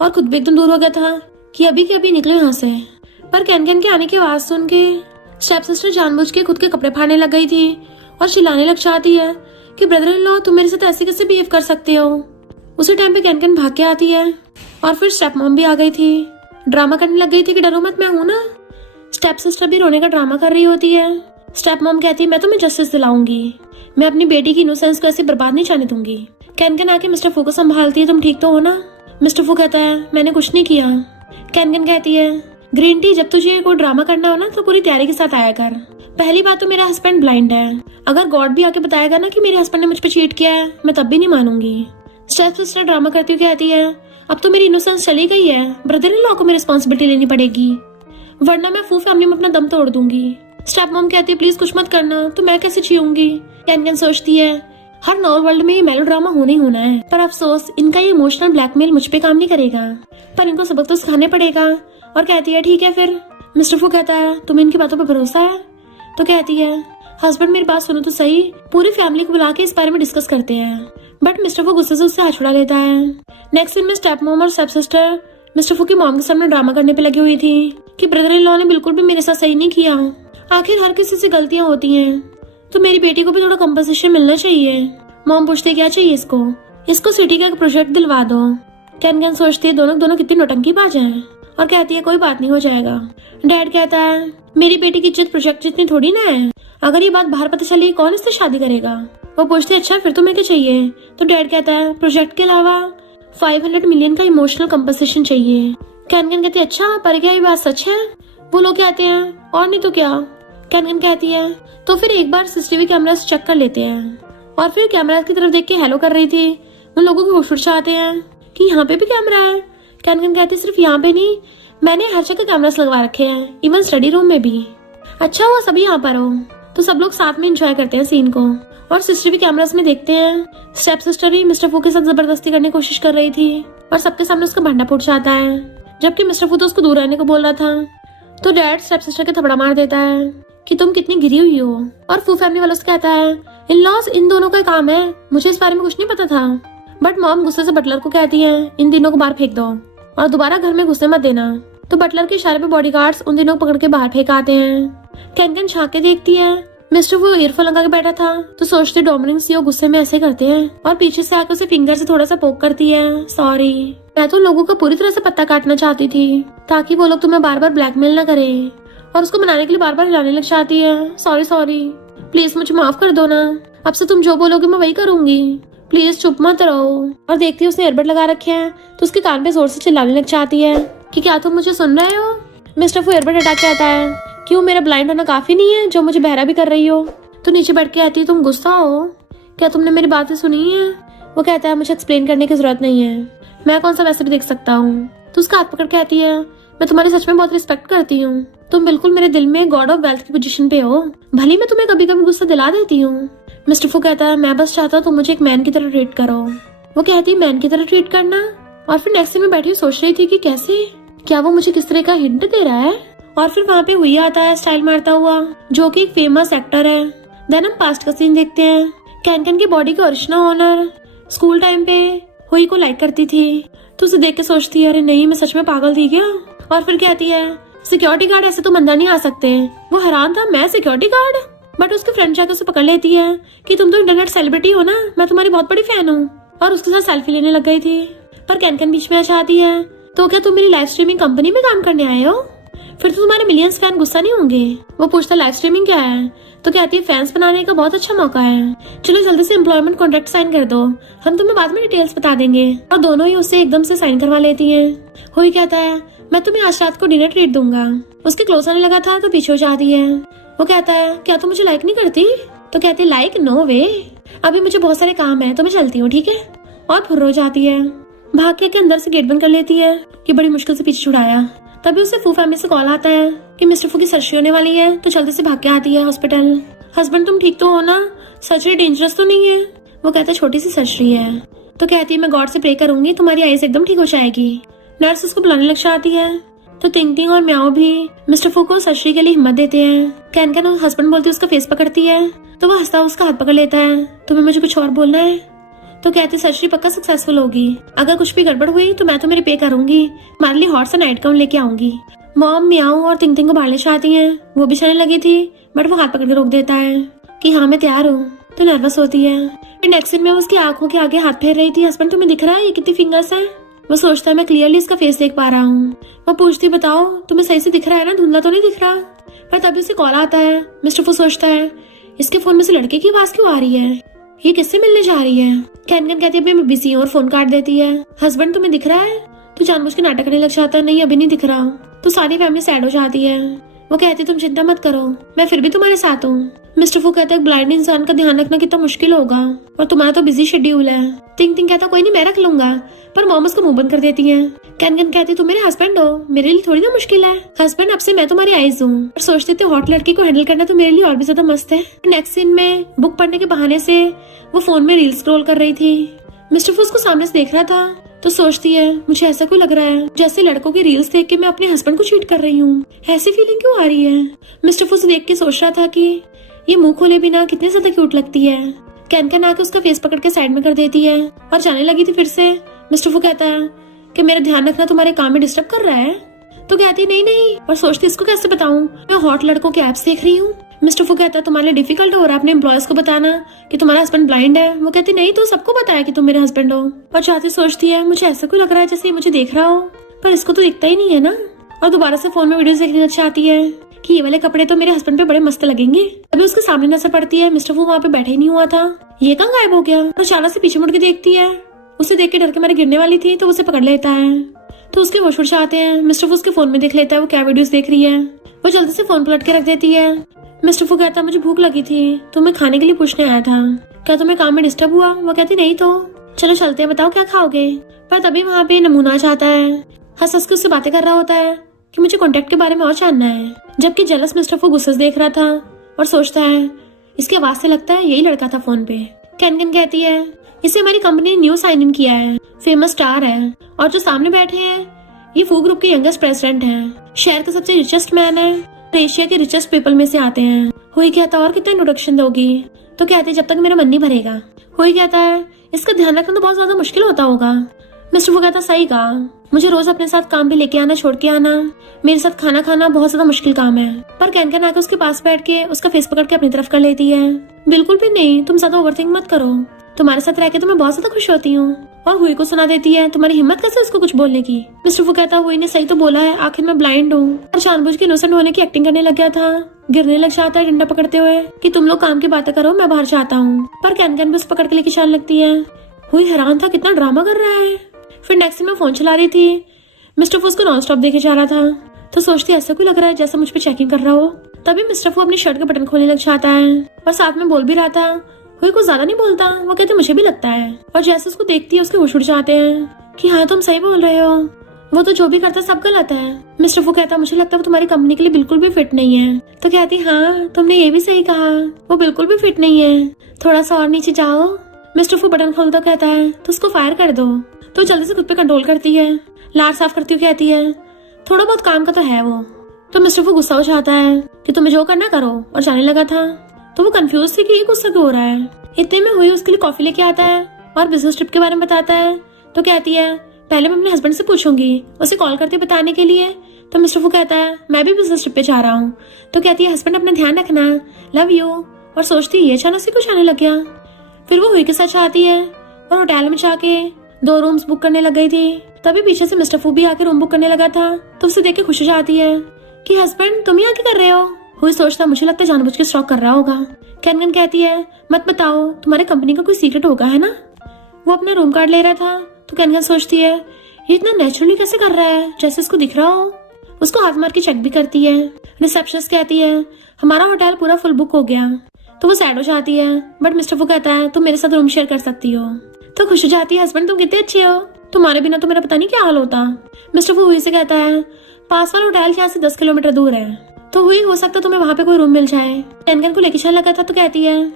और खुद भी एकदम दूर हो गया था कि अभी के अभी निकले यहाँ से। पर कैन के आने की आवाज सुन के स्टेप सिस्टर जानबूझ के खुद के कपड़े फाड़ने लग गई थी और चिल्लाने लग जाती है कि ब्रदर इन लॉ तुम मेरे साथ ऐसे कैसे बिहेव कर सकते हो। उसी टाइम पे कैन भाग के आती है, और फिर स्टेप मॉम भी आ गई थी, ड्रामा करने लग गई थी कि डरो मत मैं हूं ना। स्टेप सिस्टर भी रोने का ड्रामा कर रही होती है। स्टेप मॉम कहती है मैं तुम्हें जस्टिस दिलाऊंगी, मैं अपनी बेटी की इनोसेंस को ऐसे बर्बाद नहीं जाने दूंगी। कैन आके मिस्टर फू को संभालती है, तुम ठीक तो हो ना? मिस्टर फू कहता है मैंने कुछ नहीं किया। कैन कहती है ग्रीन टी जब तुझे कोई ड्रामा करना हो ना तो पूरी तैयारी के साथ आया कर। पहली बात तो मेरा हस्बैंड ब्लाइंड है, अगर गॉड भी आके बताएगा ना कि मेरे हस्बैंड ने मुझ पे चीट किया है मैं तब भी नहीं मानूंगी। स्टेप सिस्टर ड्रामा करती हुई कहती है अब तो मेरी इनोसेंस चली गई है, ब्रदर इन लॉ को मेरी रिस्पॉन्सिबिलिटी लेनी पड़ेगी, वरना मैं फू फैमिली में अपना दम तोड़ दूंगी। स्टेप मॉम कहती है प्लीज कुछ मत करना, तो मैं कैसे जीऊंगी। कैन सोचती है हर नॉर्मल वर्ल्ड में ये मेलोड्रामा होना ही होना है, पर अफसोस इनका ये इमोशनल ब्लैकमेल मुझ पे काम नहीं करेगा, पर इनको सबक तो सिखाने पड़ेगा। और कहती है ठीक है फिर। मिस्टर फू कहता है तुम्हें इनकी बातों पर भरोसा है? तो कहती है हस्बैंड मेरी बात सुनो तो सही, पूरी फैमिली को बुला के इस बारे में डिस्कस करते हैं। बट मिस्टर फू गुस्से से उससे हाथ छुड़ा लेता है। नेक्स्ट दिन में स्टेप मॉम और स्टेप सिस्टर मिस्टर फू की मॉम के सामने ड्रामा करने पे लगी हुई थी कि ब्रदर इन लॉ ने बिल्कुल भी मेरे साथ सही नहीं किया, आखिर हर किसी से गलतियां होती हैं, तो मेरी बेटी को भी थोड़ा कंपनसेशन मिलना चाहिए। मॉम पूछते क्या चाहिए इसको सिटी का एक प्रोजेक्ट दिलवा दो। कैन सोचती है दोनों कितनी नौटंकीबाज हैं, और कहती है कोई बात नहीं हो जाएगा। डैड कहता है मेरी बेटी की इज्जत प्रोजेक्ट जितनी थोड़ी ना है, अगर ये बात बाहर पता चली कौन इससे शादी करेगा। वो पूछते अच्छा फिर तुम्हें क्या चाहिए? तो डैड कहता है प्रोजेक्ट के अलावा 500 मिलियन का इमोशनल कंपनसेशन चाहिए। कैन कहती है अच्छा पर क्या ये बात सच है? वो लोग कहते हैं और नहीं तो क्या। कैन कहती है तो फिर एक बार सीसीटीवी कैमरा से चेक कर लेते हैं, और फिर कैमरा की तरफ देख के हेलो कर रही थी। उन लोगों को होश उड़ आते हैं कि यहाँ पे भी कैमरा है। कैन कहती है सिर्फ यहाँ पे नहीं, मैंने हर जगह कैमरास लगवा रखे हैं, इवन स्टडी रूम में भी। अच्छा हुआ सभी यहाँ पर हो। तो सब लोग साथ में एंजॉय करते हैं सीन को, और सीसीटीवी कैमरास में देखते हैं स्टेप सिस्टर भी मिस्टर फू के साथ जबरदस्ती करने की कोशिश कर रही थी, और सबके सामने उसका भांडा फूट जाता है, जबकि मिस्टर फू तो उसको दूर रहने को बोल रहा था। तो डैड स्टेप सिस्टर के थपड़ा मार देता है कि तुम कितनी गिरी हुई हो, और फू फैमिली वालों से कहता है इन लॉस इन दोनों का काम है, मुझे इस बारे में कुछ नहीं पता था। बट मॉम गुस्से से बटलर को कहती है इन तीनों को बाहर फेंक दो और दोबारा घर में घुसने मत देना। तो बटलर के इशारे पे बॉडीगार्ड्स उन तीनों को पकड़ के बाहर फेंक आते हैं। कैन झांक के देखती है मिस्टर वो ईयरफोन लगा के बैठा था, तो सोचते डोमिनिक सीओ गुस्से में ऐसे करते हैं, और पीछे से आकर उसे फिंगर से थोड़ा सा पोक करती है। सॉरी, मैं तो लोगों का पूरी तरह से पत्ता काटना चाहती थी ताकि वो लोग तुम्हें बार बार ब्लैकमेल ना करें, और उसको मनाने के लिए बार बार हिलाने लग जाती है। सॉरी प्लीज मुझे माफ कर दो ना, अब से तुम जो बोलोगे मैं वही करूंगी। प्लीज चुप मत रहो। और देखती है उसने ईयरबड लगा रखे हैं तो उसके कान पे जोर से चिल्लाने लग जाती है कि क्या तुम मुझे सुन रहे हो। मिस्टर फू ईयरबड हटा के आता है, क्यों मेरा ब्लाइंड होना काफी नहीं है जो मुझे बहरा भी कर रही हो। तो नीचे बैठ के आती है, तुम गुस्सा हो क्या, तुमने मेरी बातें सुनी है। वो कहता है मुझे एक्सप्लेन करने की जरूरत नहीं है, मैं कौन सा वैसे भी देख सकता हूँ। तो उसका हाथ पकड़ के आती है, मैं तुम्हारी सच में बहुत रिस्पेक्ट करती हूँ, तुम बिल्कुल मेरे दिल में गॉड ऑफ वेल्थ की पोजीशन पे हो, भले मैं तुम्हें कभी कभी गुस्सा दिला देती हूँ। मिस्टर फू कहता है मैं बस चाहता हूँ तुम मुझे एक मैन की तरह ट्रीट करो। वो कहती है मैन की तरह ट्रीट करना। और फिर नेक्स्ट में बैठी सोच रही थी कि कैसे, क्या वो मुझे किस तरह का हिंट दे रहा है। और फिर वहाँ पे हुई आता है स्टाइल मारता हुआ, जो कि एक फेमस एक्टर है। देन हम पास्ट का सीन देखते हैं। कैन की बॉडी के ओरिजिनल ओनर स्कूल टाइम पे हुई को लाइक करती थी, तो उसे देख के सोचती है अरे नहीं मैं सच में पागल थी क्या। और फिर कहती है सिक्योरिटी गार्ड ऐसे तो अंदर नहीं आ सकते। वो हैरान था, मैं सिक्योरिटी गार्ड। बट उसकी फ्रेंड जाकर उसे पकड़ लेती है कि तुम तो इंटरनेट सेलिब्रिटी हो ना, मैं तुम्हारी बहुत बड़ी फैन हूँ। और उसके साथ सेल्फी लेने लग गई थी। पर कैन बीच में आ जाती है, तो क्या तुम मेरी लाइव स्ट्रीमिंग कंपनी में काम करने आए हो, फिर तो तुम्हारे मिलियंस फैन गुस्सा नहीं होंगे। वो पूछता लाइव स्ट्रीमिंग क्या है, तो कहती है फैंस बनाने का बहुत अच्छा मौका है, चलो जल्दी से एम्प्लॉयमेंट कॉन्ट्रैक्ट साइन कर दो, हम तुम्हें बाद में डिटेल्स बता देंगे। और दोनों ही उससे एकदम से साइन करवा लेती हैं। हुई कहता है मैं तुम्हें आज रात को डिनर ट्रीट दूंगा। उसके क्लोज आने लगा था तो पीछे हो जाती है। वो कहता है क्या तुम मुझे लाइक नहीं करती, तो कहती है लाइक नो वे, अभी मुझे बहुत सारे काम है तो मैं चलती हूँ ठीक है। और फुर्र हो जाती है, भाग के अंदर से गेट बंद कर लेती है कि बड़ी मुश्किल से पीछे छुड़ाया। तभी उसे फू फैमिली से कॉल आता है कि मिस्टर फू की सर्जरी होने वाली है, तो जल्दी से भाग के आती है हॉस्पिटल। हस्बैंड तुम ठीक तो हो ना, सर्जरी डेंजरस तो नहीं है। वो कहता है छोटी सी सर्जरी है। तो कहती है मैं गॉड से प्रे करूंगी तुम्हारी आईज एकदम ठीक हो जाएगी। नर्स उसको बुलाने लग जाती है, तो टिंग और म्याओ भी मिस्टर फू को सर्जरी के लिए हिम्मत देते हैं। कैन हस्बैंड बोलती है उसका फेस पकड़ती है, तो वो हंसता उसका हाथ पकड़ लेता है, तुम्हें मुझे कुछ और बोलना है। तो कहती सर्जरी पक्का सक्सेसफुल होगी, अगर कुछ भी गड़बड़ हुई तो मैं तो मेरी पे करूंगी, तुम्हारे लिए हॉट सा नाइट गाउन लेके आऊंगी। मॉम म्याओ और टिंग को बाहर ले जाती है, वो भी चलने लगी थी बट वो हाथ पकड़ के रोक देता है कि हाँ मैं तैयार हूँ। तो नर्वस होती है। फिर नेक्स्ट सीन में उसकी आंखों के आगे हाथ फेर रही थी, हस्बैंड तुम्हें दिख रहा है ये कितनी फिंगर्स है। वो सोचता है मैं क्लियरली इसका फेस देख पा रहा हूँ। वो पूछती बताओ तुम्हें सही से दिख रहा है ना, धुंधला तो नहीं दिख रहा। पर तभी उसे कॉल आता है। मिस्टर फू सोचता है इसके फोन में से लड़के की आवाज क्यों आ रही है, ये किससे मिलने जा रही है। कैन कहती है मैं बिजी हूँ और फोन काट देती है। हस्बैंड तुम्हें दिख रहा है, तो जानबूझ के नाटक करने लग जाता है, नहीं अभी नहीं दिख रहा। तो सारी फैमिली सैड हो जाती है। वो कहती तुम चिंता मत करो, मैं फिर भी तुम्हारे साथ हूँ। मिस्टर फू कहता है ब्लाइंड इंसान का ध्यान रखना कितना मुश्किल होगा और तुम्हारा तो बिजी शेड्यूल है। टिंग कहता कोई नहीं मैं रख लूंगा, पर मॉम उसको मुंह बंद कर देती है। कैन कहती तुम मेरे हस्बैंड हो, मेरे लिए थोड़ी ना मुश्किल है, हस्बैंड अब से मैं तुम्हारी आइज हूँ। और सोचते थे हॉट लड़की को हैंडल करना तो मेरे लिए और भी ज्यादा मस्त है। नेक्स्ट सीन में बुक पढ़ने के बहाने से वो फोन में रील स्क्रॉल कर रही थी। मिस्टर फू उसको सामने से देख रहा था, तो सोचती है मुझे ऐसा क्यों लग रहा है जैसे लड़कों की रील्स देख के मैं अपने हस्बैंड को चीट कर रही हूँ, ऐसी फीलिंग क्यों आ रही है। मिस्टर फू से देख के सोच रहा था कि ये मुंह खोले बिना कितनी ज्यादा क्यूट लगती है। कैन आके उसका फेस पकड़ के साइड में कर देती है और जाने लगी थी। फिर से मिस्टर फू कहता है कि मेरा ध्यान रखना तुम्हारे काम में डिस्टर्ब कर रहा है। तो कहती नहीं और सोचती इसको कैसे बताऊं, मैं हॉट लड़कों के एप्स देख रही हूँ। मिस्टर फू कहता है तुम्हारे लिए डिफिकल्ट हो रहा है अपने एम्प्लॉयज को बताना कि तुम्हारा हस्बैंड ब्लाइंड है। वो कहती नहीं तो सबको बताया कि तुम मेरे हस्बैंड हो। और चाहती सोचती है मुझे ऐसा क्यों लग रहा है जैसे ये मुझे देख रहा हो, पर इसको तो दिखता ही नहीं है ना। और दोबारा से फोन में वीडियोस देखने लग जाती है कि ये वाले कपड़े तो मेरे हस्बैंड पे बड़े मस्त लगेंगे। अभी उसके सामने नजर पड़ती है मिस्टर फू वहाँ पे बैठे ही नहीं हुआ था, ये कहाँ गायब हो गया। तो अचानक से पीछे मुड़ के देखती है, उसे देख के डर के मारे गिरने वाली थी, तो उसे पकड़ लेता है। तो उसके होश उड़ जाते हैं। मिस्टर फू उसके फोन में देख लेता है वो क्या वीडियोस देख रही है। वो जल्दी से फोन पलट के रख देती है। मिस्टर फू कहता है मुझे भूख लगी थी, तुम्हें खाने के लिए पूछने आया था, क्या तुम्हें काम में डिस्टर्ब हुआ। वो कहती नहीं तो चलो चलते हैं, बताओ क्या खाओगे। पर तभी वहाँ पे नमूना आ जाता है, हंस हंस के उससे बातें कर रहा होता है कि मुझे कॉन्टेक्ट के बारे में और जानना है। जबकि जेलस मिस्टर फू गुस्से से देख रहा था और सोचता है इसकी आवाज से लगता है यही लड़का था फोन पे। कैन कहती है इसे हमारी कंपनी ने न्यू साइन इन किया है, फेमस स्टार है, और जो सामने बैठे हैं ये फू ग्रुप के यंगेस्ट प्रेसिडेंट हैं, शहर का सबसे रिचेस्ट मैन है, एशिया के रिचेस्ट पीपल में से आते हैं। हुई कहता और कितना इंट्रोडक्शन दोगी। तो कहते जब तक मेरा मन नहीं भरेगा। हुई कहता है इसका ध्यान रखना तो बहुत ज्यादा मुश्किल होता होगा। मिस्टर फू कहता सही कहा, मुझे रोज अपने साथ काम भी लेके आना छोड़ के आना, मेरे साथ खाना खाना बहुत ज्यादा मुश्किल काम है। पर कैन आके उसके पास बैठ के उसका फेस पकड़ के अपनी तरफ कर लेती है। बिल्कुल भी नहीं, तुम ज्यादा ओवरथिंक मत करो, तुम्हारे साथ रह के तो मैं बहुत ज्यादा खुश होती हूँ। और हुई को सुना देती है, तुम्हारी हिम्मत कैसे उसको कुछ बोलने की। मिस्टर फू कहता हुई ने सही तो बोला है, आखिर मैं ब्लाइंड हूँ। और जानबूझ के इनोसेंट होने की एक्टिंग करने लग गया था। गिरने लग जाता है डंडा पकड़ते हुए कि तुम लोग काम की बातें करो, मैं बाहर जाता हूँ। पर कैन कैन भी उस पकड़ के लेके चलने लगती है। हुई हैरान था कितना ड्रामा कर रहा है। फिर नेक्स्ट में फोन चला रही थी। मिस्टर फू उसको नॉन स्टॉप देखे जा रहा था तो सोचती ऐसा क्यों लग रहा है जैसा मुझ पे चेकिंग कर रहा हो। तभी मिस्टर फू अपनी शर्ट का बटन खोलने लग जाता है और साथ में बोल भी रहा था। हुई कुछ ज्यादा नहीं बोलता, वो कहते मुझे भी लगता है। और जैसे उसको देखती है उसके होश उड़ जाते हैं कि हाँ तुम सही बोल रहे हो, वो तो जो भी करता सब गलत है। मिस्टर फू कहता मुझे लगता है वो तुम्हारी कंपनी के लिए बिल्कुल भी फिट नहीं है। तो कहती हाँ तुमने ये भी सही कहा, वो बिल्कुल भी फिट नहीं है, थोड़ा सा और नीचे जाओ। मिस्टर फू बटन खोलता कहता है तो उसको फायर कर दो। तो जल्दी से खुद पे कंट्रोल करती है, लार साफ करती हुई कहती है थोड़ा बहुत काम का तो है वो। तो मिस्टर फू गुस्सा हो जाता है कि तुम्हें जो करना करो और जाने लगा था। तो वो कंफ्यूज थी कि ये गुस्सा क्यों हो रहा है। इतने में हुई उसके लिए कॉफी लेके आता है और बिजनेस ट्रिप के बारे में बताता है। तो कहती है पहले मैं अपने हस्बैंड से पूछूंगी, उसे कॉल करते बताने के लिए। तो मिस्टर फू कहता है मैं भी बिजनेस ट्रिप पे जा रहा हूँ। तो कहती है हस्बैंड अपना ध्यान रखना, लव यू। और सोचती है अचानक से कुछ आने लग गया। फिर वो हुई के साथ आती है और होटल में जाके 2 रूम्स बुक करने लग गई थी। तभी पीछे से मिस्टर फू भी आके रूम बुक करने लगा था। तो उसे देख के खुश हो जाती है कि हस्बैंड तुम ही आके कर रहे हो। हुई सोचता मुझे लगता है जानबूझ के स्टॉक कर रहा होगा। कैन कहती है मत बताओ, तुम्हारे कंपनी का कोई सीक्रेट होगा है ना। वो अपना रूम कार्ड ले रहा था तो कैन सोचती है ये इतना नेचुरली कैसे कर रहा है जैसे इसको दिख रहा हो। उसको हाथ मार के चेक भी करती है। रिसेप्शनिस्ट कहती है हमारा होटल पूरा फुल बुक हो गया। तो वो सैड हो जाती है बट मिस्टर फू कहता है तुम मेरे साथ रूम शेयर कर सकती हो। तो खुश हो जाती है हस्बैंड तुम कितने अच्छे हो, तुम्हारे बिना तो मेरा पता नहीं क्या हाल होता। मिस्टर फू हुई से कहता है पास वाला होटल यहाँ से 10 किलोमीटर दूर है, तो हुई हो सकता तुम्हें वहाँ पे कोई रूम मिल जाए। कैन को लेके चलने लगा था तो कहती है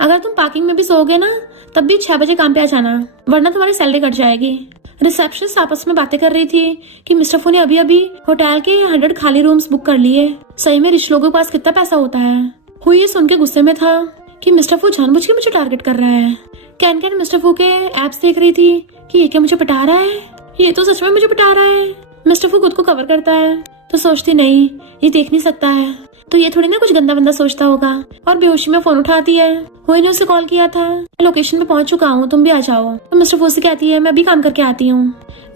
अगर तुम पार्किंग में भी सोओगे ना तब भी 6 बजे काम पे आ जाना, वरना तुम्हारी सैलरी कट जाएगी। रिसेप्शनिस्ट आपस में बातें कर रही थी कि मिस्टर फू ने अभी अभी होटल के 100 खाली रूम्स बुक कर लिए। सही में रिच लोगों के पास कितना पैसा होता है। हुई ये सुन के गुस्से में था कि मिस्टर फू जानबूझ के मुझे टारगेट कर रहा है। कैन मिस्टर फू के एप्स देख रही थी कि ये क्या मुझे पटा रहा है, ये तो सच में मुझे पटा रहा है। मिस्टर फू खुद को कवर करता है तो सोचती नहीं ये देख नहीं सकता है, तो ये थोड़ी ना कुछ गंदा बंदा सोचता होगा। और बेहोशी में फोन उठाती है। हुई ने उसे कॉल किया था, लोकेशन पे पहुंच चुका हूँ, तुम भी आ जाओ। तो मिस्टर फू से कहती है मैं भी काम करके आती हूँ।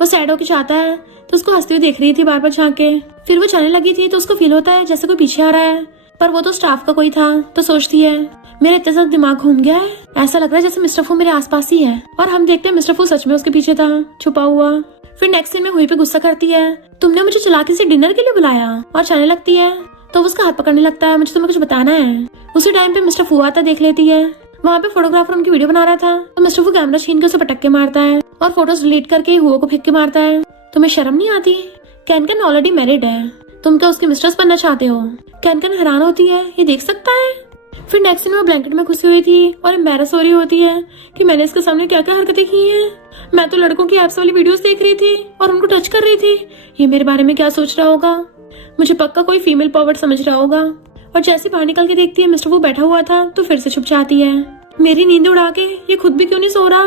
वो सैड होके जाता है तो उसको हंसती हुई देख रही थी बार बार झांके। फिर वो जाने लगी थी तो उसको फील होता है जैसे कोई पीछे आ रहा है, पर वो तो स्टाफ का कोई था। तो सोचती है मेरा इतना ज्यादा दिमाग घूम गया है, ऐसा लग रहा है जैसे मिस्टर फू मेरे आसपास ही है। और हम देखते हैं मिस्टर फू सच में उसके पीछे था छुपा हुआ। फिर नेक्स्ट सीन में हुई पे गुस्सा करती है तुमने मुझे चालाकी से डिनर के लिए बुलाया, और जाने लगती है। तो उसका हाथ पकड़ने लगता है मुझे तुम्हें कुछ बताना है। उसी टाइम पे मिस्टर फू आता देख लेती है। वहाँ पे फोटोग्राफर उनकी वीडियो बना रहा था तो मिस्टर फू कैमरा छीन के उसे पटक के मारता है और फोटोज डिलीट करके हुआ को फेंक के मारता है। तुम्हें शर्म नहीं आती? कैन ऑलरेडी मैरिड है, तुम क्या उसकी मिस्ट्रेस बनना चाहते हो? कैन हैरान होती है ये देख सकता है। फिर नेक्स्ट दिन वो ब्लैंकेट में घुसी हुई थी और एम्बैरस हो रही होती है कि मैंने इसके सामने क्या क्या हरकतें की हैं। मैं तो लड़कों की एप्स वाली वीडियोस देख रही थी और उनको टच कर रही थी, ये मेरे बारे में क्या सोच रहा होगा, मुझे पक्का कोई फीमेल पावर समझ रहा होगा। और जैसे बाहर निकल के देखती है मिस्टर वो बैठा हुआ था तो फिर से छुप जाती है। मेरी नींद उड़ा के ये खुद भी क्यों नहीं सो रहा।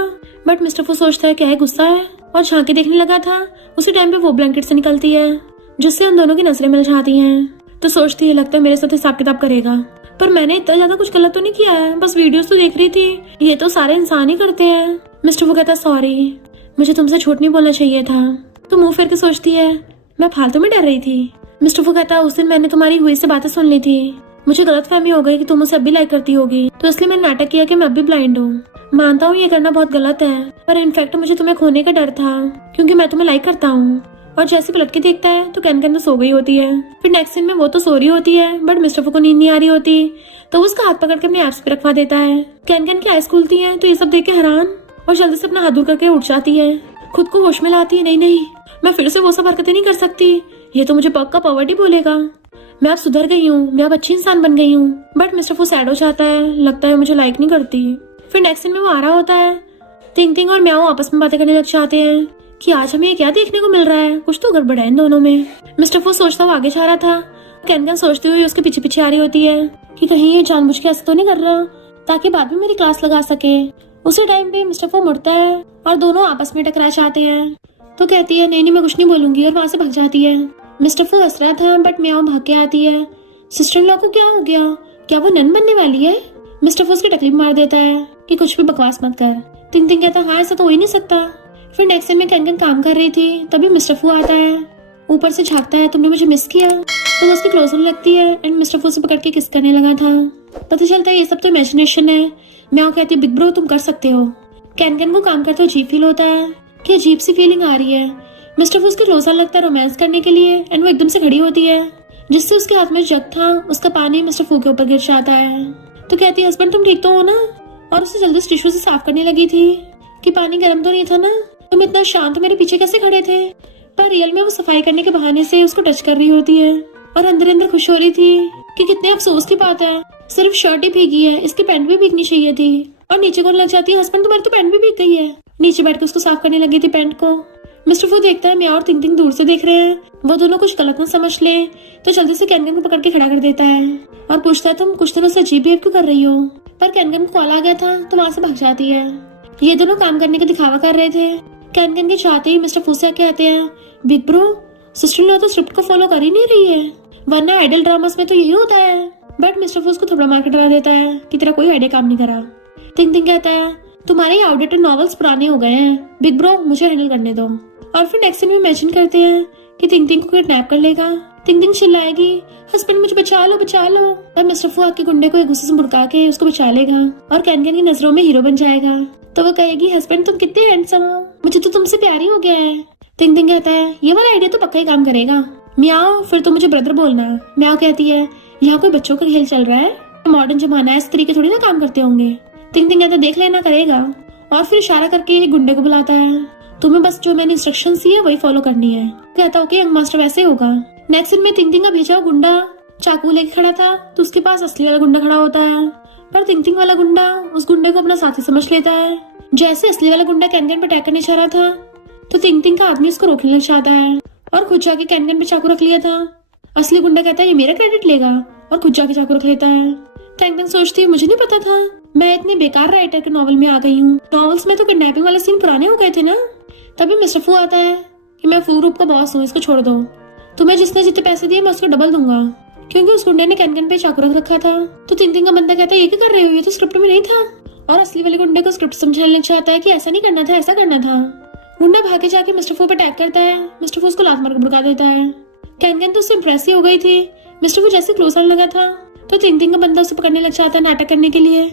बट मिस्टर वो सोचता है क्या है गुस्सा है और झांके देखने लगा था। उसी टाइम पे वो ब्लैंकेट से निकलती है जिससे उन दोनों की नजरें मिल जाती हैं। तो सोचती है लगता है मेरे साथ हिसाब किताब करेगा, पर मैंने इतना ज्यादा कुछ गलत तो नहीं किया है, बस वीडियोस तो देख रही थी, ये तो सारे इंसान ही करते हैं। मिस्टर वो कहता सॉरी, मुझे तुमसे झूठ नहीं बोलना चाहिए था। तो मुंह फेर के सोचती है मैं फालतू में डर रही थी। मिस्टर वो कहता उस दिन मैंने तुम्हारी हुई से बातें सुन ली थी, मुझे गलतफहमी हो गई कि तुम उसे अब भी लाइक करती होगी, तो इसलिए मैंने नाटक किया कि मैं अब भी ब्लाइंड हूँ। मानता हूँ ये करना बहुत गलत है, पर इनफैक्ट मुझे तुम्हें खोने का डर था क्योंकि मैं तुम्हें लाइक करता हूँ। और जैसे पलट के देखता है तो कैन तो सो गई होती है। फिर नेक्स्ट सीन में वो तो सो रही होती है बट मिस्टर को नींद नहीं आ रही होती, तो उसका हाथ पकड़ के अपने एप्स पे रखवा देता है। कैन की आइज खुलती है तो ये सब देख के हैरान और जल्दी से अपना हाथ दूर करके उठ जाती है, खुद को होश में लाती है। नहीं मैं फिर से वो सब हरकतें नहीं कर सकती, ये तो मुझे पक्का पॉवर्टी बोलेगा। मैं अब सुधर गई हूँ, मैं अब अच्छी इंसान बन गई हूँ। बट मिस्टर फू सैड हो जाता है, लगता है मुझे लाइक नहीं करती। फिर नेक्स्ट सीन में वो आ रहा होता है, तिंग और म्याओ आपस में बातें करने लग जाते हैं कि आज हमें क्या देखने को मिल रहा है, कुछ तो गड़बड़ है इन दोनों में। मिस्टर फू सोचता हुआ आगे जा रहा था, कैन सोचती हुई उसके पीछे पीछे आ रही होती है कि कहीं ये जानबूझ के ऐसा तो नहीं कर रहा ताकि बाद में मेरी क्लास लगा सके। उसी टाइम पे मिस्टर फू मुड़ता है और दोनों आपस में टकरा जाते हैं। तो कहती है नहीं मैं कुछ नहीं बोलूंगी और वहाँ से भाग जाती है। मिस्टर फू हंस रहा था बट म्याओ भाग के आती है। सिस्टर इन लॉ को क्या हो गया, क्या वो नन बनने वाली है? मिस्टर फू उसकी टकलीफ मार देता है कि कुछ भी बकवास मत कर। तिंग कहता हाँ ऐसा तो हो ही नहीं सकता, फिर नेक्स्ट टाइम में कैनकन काम कर रही थी, तभी मिस्टर फू आता है, ऊपर से झांकता है, तुमने मुझे मिस किया। तो वो उसके क्लोज होने लगती है एंड मिस्टर फू से पकड़ के किस करने लगा था। पता चलता है ये सब तो इमेजिनेशन है। म्याओ कहती है बिग ब्रो तुम कर सकते हो। कैनकन को काम करते हुए अजीब फील होता है कि अजीब सी फीलिंग आ रही है। मिस्टर फू उसके क्लोज लगता है रोमांस करने के लिए एंड वो एकदम से खड़ी होती है, जिससे उसके हाथ में जग था उसका पानी मिस्टर फू के ऊपर गिर जाता है। तो कहती है हस्बैंड तुम ठीक तो हो ना, और उसे जल्दी टिश्यू से साफ करने लगी थी कि पानी गर्म तो नहीं था ना, तुम इतना शांत मेरे पीछे कैसे खड़े थे। पर रियल में वो सफाई करने के बहाने से उसको टच कर रही होती है और अंदर अंदर खुश हो रही थी कि कितने अफसोस की बात है, सिर्फ शर्ट ही भीगी है, इसकी पैंट भी भीगनी चाहिए थी। और नीचे को लग जाती है हस्बैंड तुम्हारी तो पैंट भी भीग गई है। नीचे बैठ के उसको साफ करने लगी थी पैंट को। मिस्टर फू देखता है म्याओ और तिंग तिंग दूर से देख रहे हैं, वो दोनों कुछ गलत न समझ ले, तो जल्दी से कैनकन को पकड़ के खड़ा कर देता है और पूछता है तुम कुछ दिनों से अजीब बिहेव क्यों कर रही हो। पर कैनकन को कॉल आ गया था तो वहाँ से भाग जाती है। ये दोनों काम करने का दिखावा कर रहे थे। कैनकन के चाहते ही मिस्टर फू से आके आते हैं, big bro sister in law तो स्क्रिप्ट को फॉलो कर ही नहीं रही है, वरना आइडल ड्रामास में तो यही होता है। बट मिस्टर फू उसको थोड़ा मार के डरा देता है कि तेरा कोई आइडिया काम नहीं करा। तिंग तिंग कहता है तुम्हारे आउटडेटेड नॉवेल्स पुराने हो गए हैं बिग ब्रो, मुझे हैंडल करने दो। और फिर नेक्स्ट सीन में इमेजिन करते हैं कि तिंग तिंग को किडनैप कर लेगा। तिंग तिंग चिल्लाएगी हस्बैंड मुझे बचा लो बचा लो, और मिस्टर फू आके गुंडे को एक गुस्से से भड़का के उसको बचा लेगा और कैनकन की नजरों में हीरो बन जाएगा। तो वो कहेगी हस्बैंड तुम कितने हैंडसम हो, मुझे तो तुमसे प्यार ही हो गया है। तिंग तिंग कहता है ये वाला आइडिया तो पक्का ही काम करेगा। म्याओ फिर तो मुझे ब्रदर बोलना। म्याओ कहती है यहाँ कोई बच्चों का खेल चल रहा है, मॉडर्न जमाना है, इस तरीके थोड़ी ना काम करते होंगे। तिंग तिंग कहता देख लेना करेगा, और फिर इशारा करके गुंडे को बुलाता है, तुम्हें बस जो मैंने इंस्ट्रक्शन दी है वही फॉलो करनी है। कहता ओके यंग मास्टर वैसे होगा। नेक्स्ट सीन में तिंग तिंग का भेजा हुआ गुंडा चाकू लेके खड़ा था, तो उसके पास असली वाला गुंडा खड़ा होता है, पर तिंग तिंग वाला गुंडा उस गुंडे को अपना साथी समझ लेता है। जैसे असली वाला गुंडा कैनकन पे अटैक करने जा रहा था, तो तिंग तिंग का आदमी उसको रोकने लग जाता है और खुद जाके कैनकन पे चाकू रख लिया था। असली गुंडा कहता है ये मेरा क्रेडिट लेगा और खुद जाके चाकू रख लेता है। कैनकन सोचती है मुझे नहीं पता था, मैं इतनी बेकार राइटर के नॉवल में आ गई हूँ, नॉवेल्स में तो किडनैपिंग वाले सीन पुराने हो गए थे ना। तभी मिस्टर फू आता है कि मैं फू ग्रुप का बॉस हूँ, इसको छोड़ दो, तुम्हें जिसने जितने पैसे दिए मैं उसको डबल दूंगा, क्योंकि उस गुंडे ने कैनकन पे चाकू रख रखा था। तो तिंग तिंग का बंदा कहता है ये क्या कर रहे हो, ये तो स्क्रिप्ट में नहीं था, और असली वाले गुंडे को स्क्रिप्ट समझाने चाहता है कि ऐसा नहीं करना था ऐसा करना था। गुंडा भागे जाके मिस्टर फू पे अटैक करता है, मिस्टर फू उसको लात मार के भड़का देता है। कैनकन तो उससे इम्प्रेस ही हो गई थी, मिस्टर फू जैसे क्लोज आने लगा था तो तिंग तिंग का बंदा उसे पकड़ने लग जाता है नाटक करने के लिए,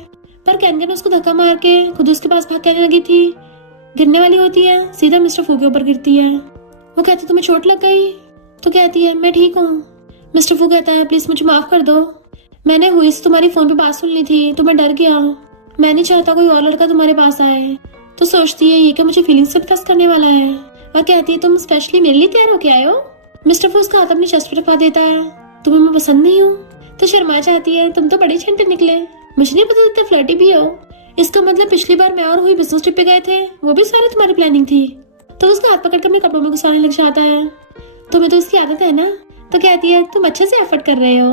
पर कैनकन उसको धक्का मार के खुद उसके पास भाग करने लगी थी, गिरने वाली होती है, सीधा मिस्टर फू के ऊपर गिरती है। वो कहती तुम्हें चोट लग गई, तो कहती है मैं ठीक हूँ। मिस्टर फू कहता है प्लीज मुझे माफ कर दो, मैंने हुई से तुम्हारी फोन पे बात सुन ली थी तो मैं डर गया, मैं नहीं चाहता कोई और लड़का तुम्हारे पास आए। तो सोचती है ये क्या मुझे फीलिंग्स से प्रेस करने वाला है, और कहती है तुम स्पेशली मेरे लिए तैयार होके आए हो। मिस्टर फू उसका हाथ अपनी चेस्ट पे रखवा देता है, तुम्हें मैं पसंद नहीं हूँ। तो शर्मा जाती है तुम तो बड़े छंटे निकले, मुझे नहीं पता इतने फ्लर्टी भी हो, इसका मतलब पिछली बार मैं और हुई बिजनेस ट्रिप पे गए थे वो भी सारी तुम्हारी प्लानिंग थी। तो उसका हाथ पकड़ कर अपने कपड़ों में घुसाने लग जाता है, तुम्हें तो उसकी आदत है ना। तो कहती है तुम अच्छे से एफर्ट कर रहे हो।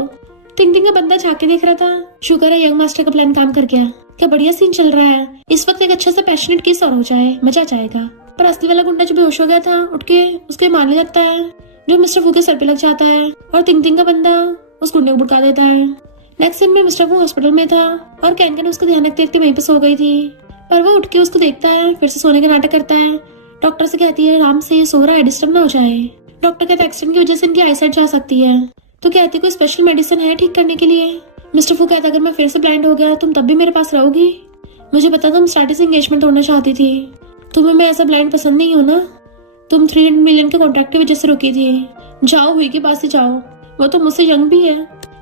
टिंग टिंग का बंदा झाँक के देख रहा था, शुक्र है यंग मास्टर का प्लान काम कर गया, क्या बढ़िया सीन चल रहा है, इस वक्त एक अच्छा सा पैशनेट किस और हो जाए मजा आ जाएगा। पर असली वाला गुंडा जो बेहोश हो गया था उठ के उसके मारने लगता है, जो मिस्टर फू के सर पे लग जाता है, और टिंग टिंग का बंदा उस गुंडे को भड़का देता है। नेक्स्ट सीन में मिस्टर फू हॉस्पिटल में था और कैनकन उसको ध्यान रखते रखते वहीं पे सो गई थी, पर वो उठ के उसको देखता है, फिर से सोने का नाटक करता है। डॉक्टर से कहती है आराम से, ये सो रहा है, डिस्टर्ब ना हो जाए। डॉक्टर कहता है एक्सीडेंट की वजह से इनकी आईसाइट जा सकती है, तो कहती कोई स्पेशल मेडिसिन है ठीक करने के लिए। मिस्टर फू कहता अगर मैं फिर से ब्लाइंड हो गया तुम तब भी मेरे पास रहोगी, मुझे पता तुम स्टार्टिंग से एंगेजमेंट तोड़ना चाहती थी, तुम्हें मैं ऐसा ब्लाइंड पसंद नहीं हूँ ना, तुम 300 मिलियन के कॉन्ट्रैक्ट की वजह से रुकी थी, जाओ हुई के पास ही जाओ, वो तो मुझसे यंग भी है।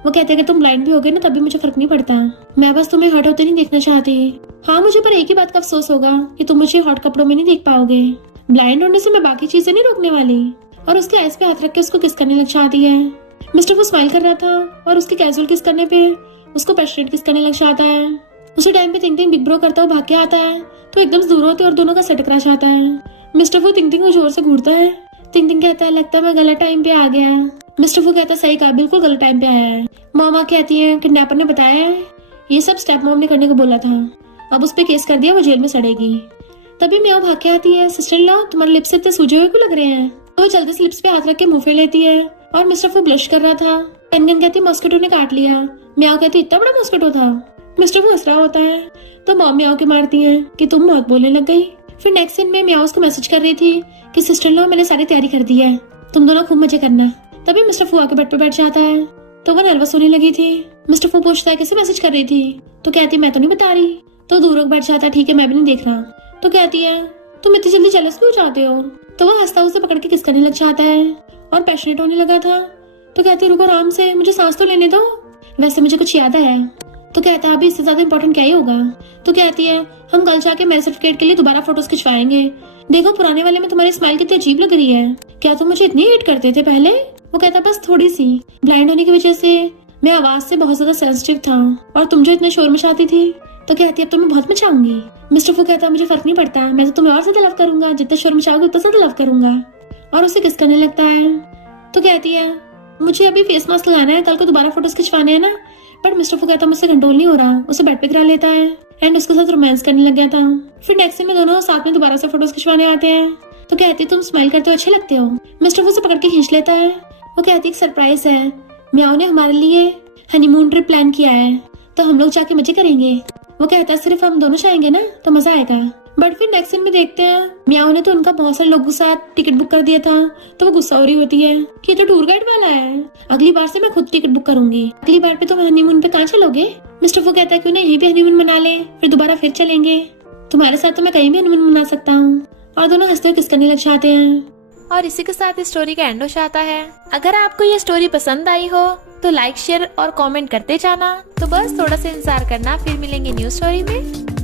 वो कहते हैं कि तुम ब्लाइंड भी हो गए ना तभी मुझे फर्क नहीं पड़ता, मैं बस तुम्हें हर्ट होते नहीं देखना चाहती। हाँ मुझे पर एक ही बात का अफसोस होगा कि तुम मुझे हॉट कपड़ों में नहीं देख पाओगे, ब्लाइंड होने से मैं बाकी चीजें नहीं रोकने वाली। और उसके आइस पे हाथ रख के उसको किस करने लग जाती है। मिस्टर वो स्माइल कर रहा था और उसके कैजुअल किस करने पे उसको पैशनेट किस करने लग जाता है। उसी टाइम पे तिंग तिंग बिग ब्रो करता हुआ भाग के आता है तो एकदम से दूर होते और दोनों का सेट टकरा जाता है। मिस्टर वो तिंग तिंग को जोर से घूरता है, तिंग तिंग कहता है लगता है मैं गलत टाइम पे आ गया। मिस्टर वो कहता है सही कहा, बिल्कुल गलत टाइम पे आया है। मामा कहती है किडनैपर ने बताया है ये सब स्टेप मॉम ने करने को बोला था, अब उस पे केस कर दिया, वो जेल में सड़ेगी। तभी म्याओ भाग के आती है, सिस्टर इन लॉ तुम्हारे लिप्स इतने सूजे हुए क्यों लग रहे हैं। तो वो जल्दी से लिप्स पे हाथ रख के मुंह फेर लेती है और मिस्टर वो ब्लश कर रहा था। कैनकन कहती मॉस्किटो ने काट लिया। म्याओ कहती इतना बड़ा मॉस्किटो था। मिस्टर वो हंस रहा होता है तो मॉम म्याओ के मारती है कि तुम बहुत बोलने लग गई। फिर नेक्स्ट सीन में म्याओ उसको मैसेज कर रही थी कि सिस्टर इन लॉ मैंने सारी तैयारी कर दी है, तुम दोनों खूब मजे करना। तभी मिस्टर फू आके बेड पे बैठ जाता है तो वो नर्वस होने लगी थी। मिस्टर फू पूछता है कैसे मैसेज कर रही थी, तो कहती मैं तो नहीं बता रही। तो दूर होकर बैठ जाता है, ठीक है मैं भी नहीं देख रहा। तो कहती है तुम इतनी जल्दी जेलस क्यों हो जाते हो। तो वो हंसता उसे पकड़ के किस करने लग जाता है और पैशनेट होने लगा था। तो कहती रुको आराम से, मुझे सांस तो लेने दो, वैसे मुझे कुछ याद है। तो कहता है अभी इससे ज्यादा इंपॉर्टेंट क्या ही होगा। तो कहती है हम कल जाके मैरिज सर्टिफिकेट के लिए दोबारा फोटोज खिंचवाएंगे, देखो पुराने वाले में तुम्हारी स्माइल कितनी अजीब लग रही है, क्या तुम मुझे इतनी हेट करते थे पहले। वो कहता बस थोड़ी सी, ब्लाइंड होने की वजह से मैं आवाज से बहुत ज्यादा सेंसिटिव था और तुम जो इतने शोर मचाती थी। तो कहती अब तो मैं बहुत मचाऊंगी। मिस्टर फू कहता मुझे फर्क नहीं पड़ता, मैं तो तुम्हें और ज्यादा लव करूंगा, जितना शोर मचाओगे उतना ज्यादा लव करूंगा। और उसे किस करने लगता है। तो कहती है मुझे अभी फेस मास्क लगाना है, कल को दोबारा फोटोज खिंचवाने हैं ना। बट मिस्टर फू कहता मुझसे कंट्रोल नहीं हो रहा, उसे बेड पे गिरा लेता है एंड उसके साथ रोमांस करने लग गया था। फिर नेक्स्ट में दोनों साथ में दोबारा से फोटोज खिंचवाने आते हैं। तो कहती तुम स्माइल करते हो अच्छे लगते हो। मिस्टर फू से पकड़ के खींच लेता है। वो कहती एक सरप्राइज है, म्याओ ने हमारे लिए हनीमून ट्रिप प्लान किया है, तो हम लोग जाके मजे करेंगे। वो कहता है सिर्फ हम दोनों जाएंगे ना तो मजा आएगा। बट फिर नेक्स्ट सीन में देखते हैं म्याओ ने तो उनका बहुत सारे लोगों के साथ टिकट बुक कर दिया था, तो वो गुस्सा हो रही होती है कि ये तो टूर गाइड वाला है, अगली बार से मैं खुद टिकट बुक करूंगी, अगली बार पे तुम हनीमून पे कहाँ चलोगे। मिस्टर फू कहता है क्यों ना यहीं पे हनीमून मना ले, फिर दोबारा फिर चलेंगे, तुम्हारे साथ तो मैं कहीं भी हनीमून मना सकता हूँ। और दोनों हंसते हुए किस करने लग जाते हैं। और इसी के साथ इस स्टोरी का एंड हो जाता है। अगर आपको ये स्टोरी पसंद आई हो तो लाइक शेयर और कमेंट करते जाना। तो बस थोड़ा सा इंतजार करना, फिर मिलेंगे न्यू स्टोरी में।